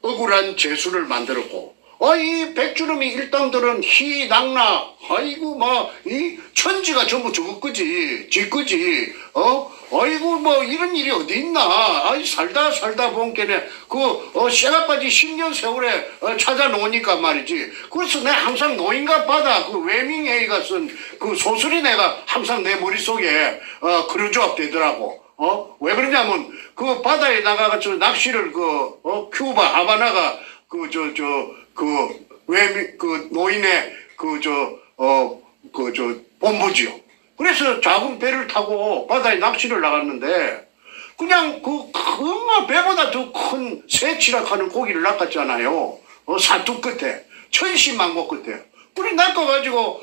억울한 재수를 만들었고, 이 백주름이 일당들은 희낙나, 아이고 이 천지가 전부 저거 거지, 지 거지. 아이고 이런 일이 어디 있나. 살다 본게네 쇠가빠지 10년 세월에 찾아놓으니까 말이지. 그래서 내가 항상 노인과 바다 외밍웨이가 쓴 소설이 내가 항상 내 머릿속에 그려져 되더라고. 왜 그러냐면 바다에 나가서 낚시를 큐바 하바나가 노인의 본부지요. 그래서 작은 배를 타고 바다에 낚시를 나갔는데 그냥 배보다 더 큰 새치락하는 고기를 낚았잖아요. 사투 끝에 천신만고 끝에. 그래 낚아가지고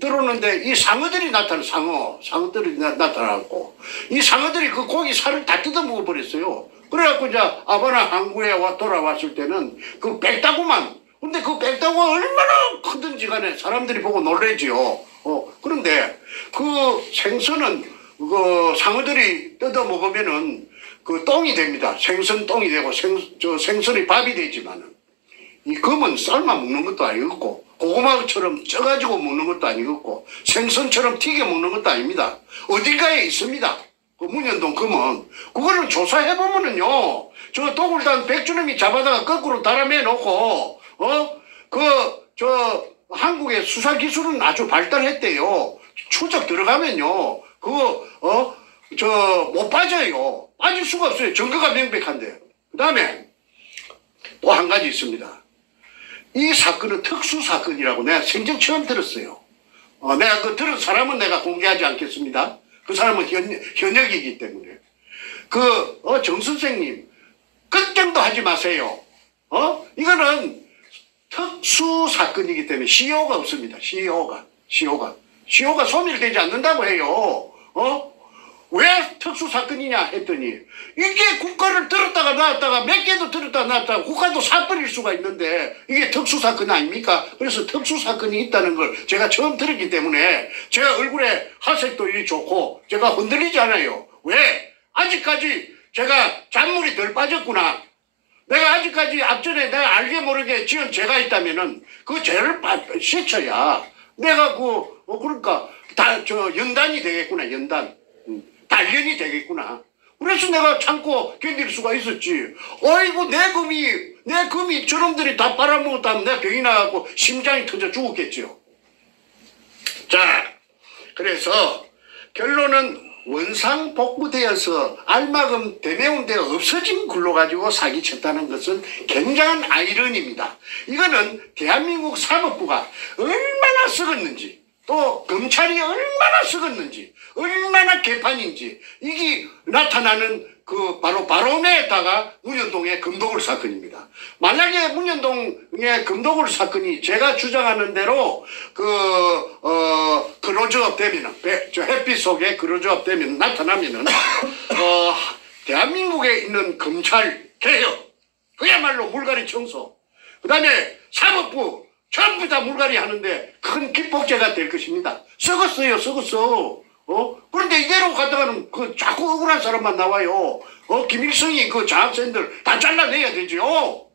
들어오는데 이 상어들이 상어들이 나타나고 이 상어들이 그 고기 살을 다 뜯어 먹어버렸어요. 그래갖고 이제 아바나 항구에 돌아왔을 때는 백다구만. 근데 백다구가 얼마나 크든지 간에 사람들이 보고 놀래지요. 그런데 생선은 상어들이 뜯어 먹으면은 똥이 됩니다. 생선 똥이 되고 생선이 밥이 되지만은 이 검은 삶아 먹는 것도 아니겠고 고구마처럼 쪄가지고 먹는 것도 아니겠고 생선처럼 튀겨 먹는 것도 아닙니다. 어딘가에 있습니다. 문현동 검은. 그거를 조사해보면은요, 저 도굴단 백주놈이 잡아다가 거꾸로 달아매 놓고, 한국의 수사기술은 아주 발달했대요. 추적 들어가면요, 못 빠져요. 빠질 수가 없어요. 증거가 명백한데. 그 다음에 또 한 가지 있습니다. 이 사건은 특수사건이라고 내가 생전 처음 들었어요. 내가 들은 사람은 내가 공개하지 않겠습니다. 그 사람은 현역이기 때문에. 정 선생님, 걱정도 하지 마세요. 이거는 특수사건이기 때문에 시효가 없습니다. 시효가 소멸되지 않는다고 해요. 왜 특수사건이냐 했더니 이게 국가를 들었다가 놨다가 몇 개도 들었다가 놨다가 국가도 사버릴 수가 있는데 이게 특수사건 아닙니까? 그래서 특수사건이 있다는 걸 제가 처음 들었기 때문에 제가 얼굴에 하색도 이리 좋고 제가 흔들리지 않아요. 왜? 아직까지 제가 잔물이 덜 빠졌구나. 내가 아직까지 앞전에 내가 알게 모르게 지은 죄가 있다면은 그 죄를 씻어야 내가 그러니까 연단이 되겠구나. 연단. 단련이 되겠구나. 그래서 내가 참고 견딜 수가 있었지. 어이구 내 금이 저놈들이 다 빨아먹었다면 내 병이 나갖고 심장이 터져 죽었겠죠. 자, 그래서 결론은 원상복구되어서 알마금 대매운되어 없어진 글로 가지고 사기쳤다는 것은 굉장한 아이러니입니다. 이거는 대한민국 사법부가 얼마나 썩었는지 또 검찰이 얼마나 썩었는지 얼마나 개판인지 이게 나타나는 바로 바로메에다가 문현동의 금도굴 사건입니다. 만약에 문현동의 금도굴 사건이 제가 주장하는 대로 클로즈업 되면은 햇빛 속에 클로즈업 되면 나타나면은 대한민국에 있는 검찰 개혁 그야말로 물갈이 청소 그다음에 사법부 전부 다 물갈이 하는데 큰 기폭제가 될 것입니다. 썩었어. 그런데 이대로 가다가는 자꾸 억울한 사람만 나와요. 김일성이 장학생들 다 잘라내야 되죠.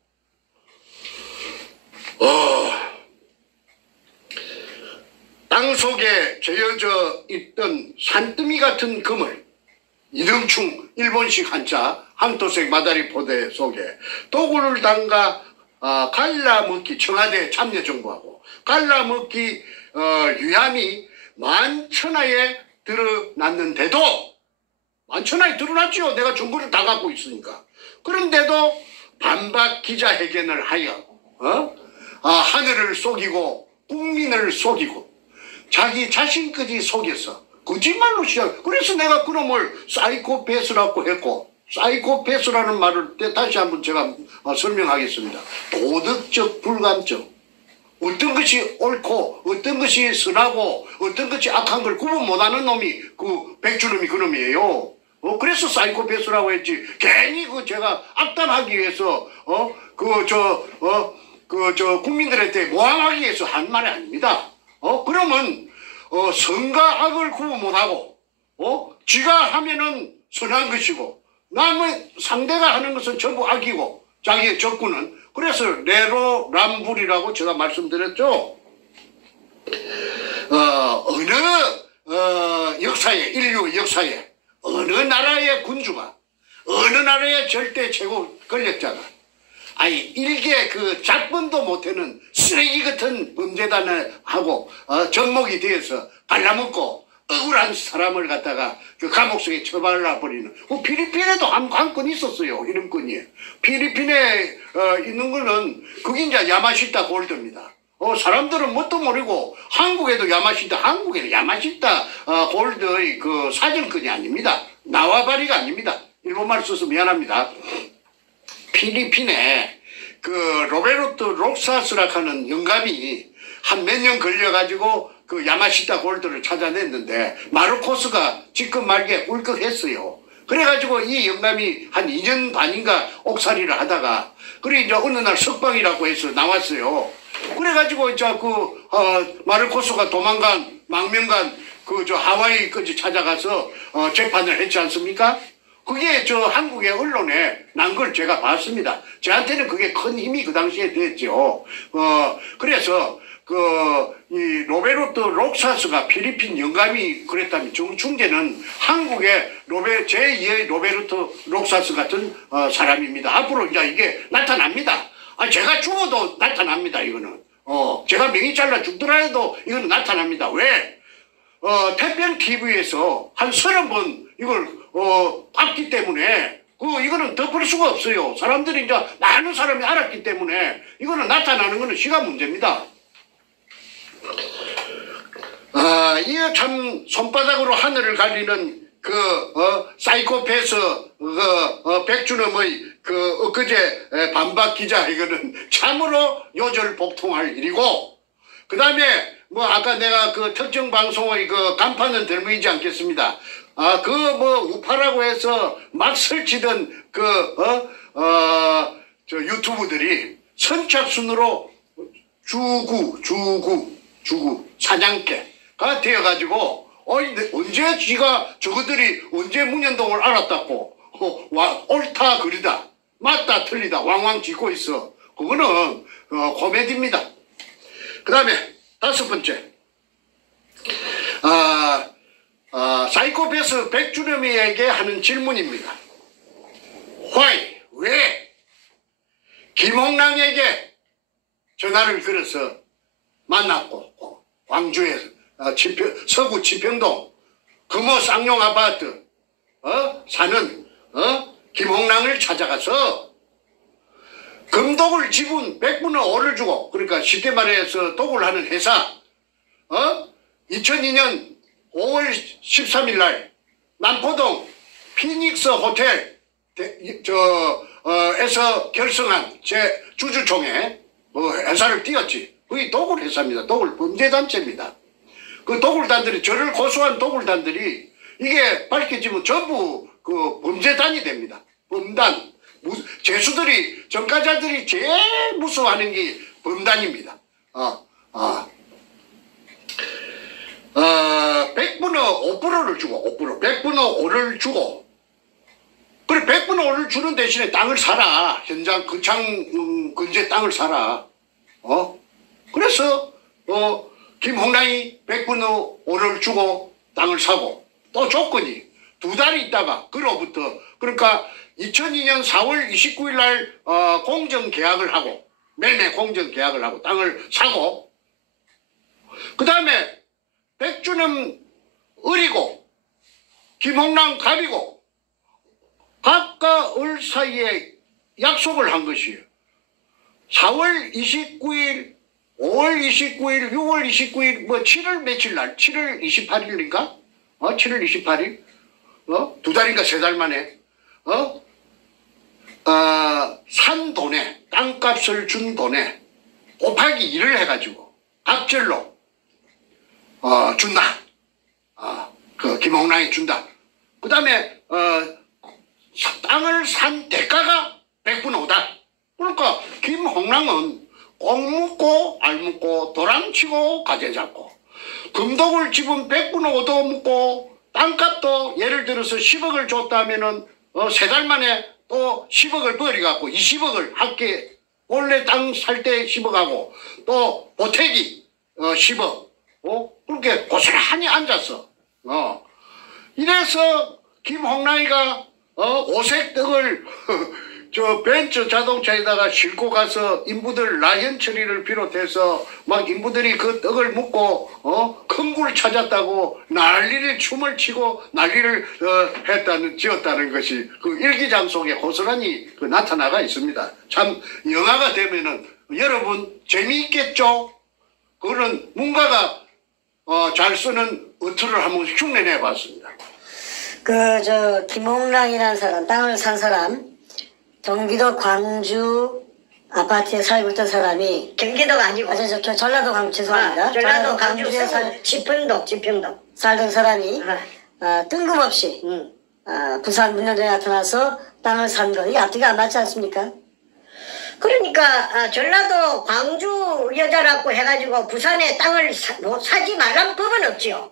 땅속에 재어져 있던 산더미 같은 금을 이등충 일본식 한자 항토색 마다리 포대 속에 도구를 담가 갈라먹기 청와대 참여정부하고 갈라먹기 유함이 만천하에 드러났는데도 만천하에 드러났죠. 내가 정보를 다 갖고 있으니까. 그런데도 반박 기자회견을 하여 하늘을 속이고 국민을 속이고 자기 자신까지 속여서 거짓말로 시작. 그래서 내가 그놈을 사이코패스라고 했고 사이코패스라는 말을 다시 한번 제가 설명하겠습니다. 도덕적 불감증. 어떤 것이 옳고 어떤 것이 선하고 어떤 것이 악한 걸 구분 못하는 놈이 그 백주놈이 그놈이에요. 그래서 사이코패스라고 했지. 괜히 그 제가 악담하기 위해서 국민들한테 모함하기 위해서 한 말이 아닙니다. 그러면 선과 악을 구분 못하고 지가 하면은 선한 것이고 남의 상대가 하는 것은 전부 악이고 자기의 적군은 그래서 내로남불이라고 제가 말씀드렸죠. 어느 역사에 인류 역사에 어느 나라의 군주가 어느 나라의 절대 최고 권력자가 아니 일개 그 작품도 못하는 쓰레기 같은 범죄단을 하고 접목이 되어서 갈라먹고 억울한 사람을 갖다가 그 감옥 속에 처박아 버리는 필리핀에도 한 건 있었어요. 이런 건이 필리핀에 있는 거는 그게 이제 야마시타 골드입니다. 사람들은 뭣도 모르고 한국에도 야마시타 한국에는 야마시타 골드의 그 사정권이 아닙니다. 나와바리가 아닙니다. 일본말 써서 미안합니다. 필리핀에 그 로베르트 록사스라 하는 영감이 한 몇 년 걸려가지고 그 야마시타 골드를 찾아냈는데 마르코스가 지금 말기에 울컥했어요. 그래가지고 이 영감이 한 2년 반인가 옥살이를 하다가 그래 이제 어느 날 석방이라고 해서 나왔어요. 그래가지고 이제 마르코스가 도망간 망명간 그 하와이까지 찾아가서 재판을 했지 않습니까? 그게 한국의 언론에 난 걸 제가 봤습니다. 저한테는 그게 큰 힘이 그 당시에 됐죠. 그래서 이 로베르트 록사스가 필리핀 영감이 그랬다면 정충재는 한국의 제2의 로베르트 록사스 같은 사람입니다. 앞으로 이제 이게 나타납니다. 제가 죽어도 나타납니다. 이거는 제가 명의 잘라 죽더라도 이거는 나타납니다. 왜? 태평 TV에서 한 30번 이걸 봤기 때문에 이거는 덮을 수가 없어요. 사람들이 이제 많은 사람이 알았기 때문에 이거는 나타나는 거는 시간 문제입니다. 이거 참 손바닥으로 하늘을 가리는 사이코패스 백준엄의 엊그제 반박 기자 이거는 참으로 요절복통할 일이고 그 다음에 아까 내가 특정 방송의 간판은 들보이지 않겠습니다. 우파라고 해서 막 설치던 유튜브들이 선착순으로 주구 사냥개가 되어가지고 언제 지가 저것들이 언제 문현동을 알았다고 옳다 그리다 맞다 틀리다 왕왕 짓고 있어. 그거는 코미디입니다. 그 다음에 5번째 사이코패스 백준엄이에게 하는 질문입니다. Why? 왜? 김홍랑에게 전화를 걸어서 만났고 광주에 서구 치평동 금호 쌍용 아파트 사는 김홍랑을 찾아가서 금독을 지분 100분의 5를 주고 그러니까 쉽게 말해서 독을 하는 회사 2002년 5월 13일 날 남포동 피닉스 호텔 에서 결성한 제 주주총회 회사를 띄웠지. 그게 도굴 회사입니다. 도굴 범죄단체입니다. 그 도굴단들이 저를 고소한 도굴단들이 이게 밝혀지면 전부 범죄단이 됩니다. 범단. 죄수들이 전과자들이 제일 무서워하는 게 범단입니다. 100분의 5%를 주고 100분의 5를 주고 그래 100분의 5를 주는 대신에 땅을 사라. 현장 거창 근처에 땅을 사라. 그래서 김홍랑이 100분의 5를 주고 땅을 사고 또 조건이 2달이 있다가 그로부터 그러니까 2002년 4월 29일 날 공정계약을 하고 매매 공정계약을 하고 땅을 사고 그 다음에 백준엄 을이고 김홍랑 갑이고 갑과 을 사이에 약속을 한 것이에요. 4월 29일 5월 29일 6월 29일 7월 며칠 날 7월 28일인가 7월 28일 2달인가 3달 만에 산 돈에 땅값을 준 돈에 곱하기 2를 해가지고 갑절로 준다. 그 김홍랑이 준다. 그 다음에 땅을 산 대가가 100분 5다. 그러니까 김홍랑은 꼭 묻고 알 묻고 도랑치고 가재 잡고 금독을 집은 100분 5도 묻고 땅값도 예를 들어서 10억을 줬다면은 3달 만에 또 10억을 버려갖고 20억을 할게 원래 땅 살 때 10억하고 또 보태기 10억 그렇게 고스란히 앉았어. 이래서 김홍랑이가 오색 떡을 저 벤츠 자동차에다가 싣고 가서 인부들 나현철이를 비롯해서 막 인부들이 그 떡을 묻고 큰 굴 찾았다고 난리를 춤을 치고 난리를 지었다는 것이 그 일기장 속에 고스란히 나타나가 있습니다. 참 영화가 되면은 여러분 재미있겠죠? 그거는 문가가 잘 쓰는 어투를 한번 흉내내 봤습니다. 김홍랑이라는 사람, 땅을 산 사람, 경기도 광주 아파트에 살고 있던 사람이 경기도가 아니고 전라도 광주 죄송합니다. 전라도 광주에 지평동 살던 사람이 뜬금없이 부산 문현동에 나타나서 땅을 산 거 이게 앞뒤가 안 맞지 않습니까? 그러니까 전라도 광주 여자라고 해가지고 부산에 땅을 사지 말란 법은 없지요.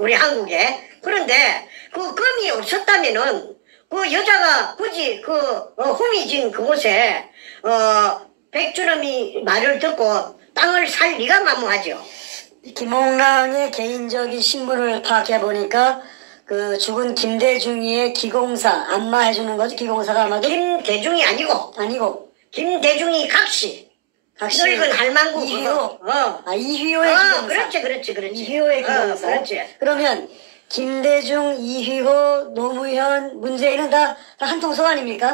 우리 한국에. 그런데 그 금이 없었다면은 그 여자가 굳이 그 후미진 그곳에 백주름이 말을 듣고 땅을 살 리가 만무하죠. 김홍랑의 개인적인 신분을 파악해 보니까 그 죽은 김대중이의 기공사 안마해주는 거지. 기공사가 아마도 김대중이 아니고 김대중이 각시 늙은 할망구 이휘호. 이휘호의 기공사. 그렇지. 이휘호의 기공사. 그렇지. 그러면 김대중, 이휘호, 노무현, 문재인은 다 한 통속 아닙니까?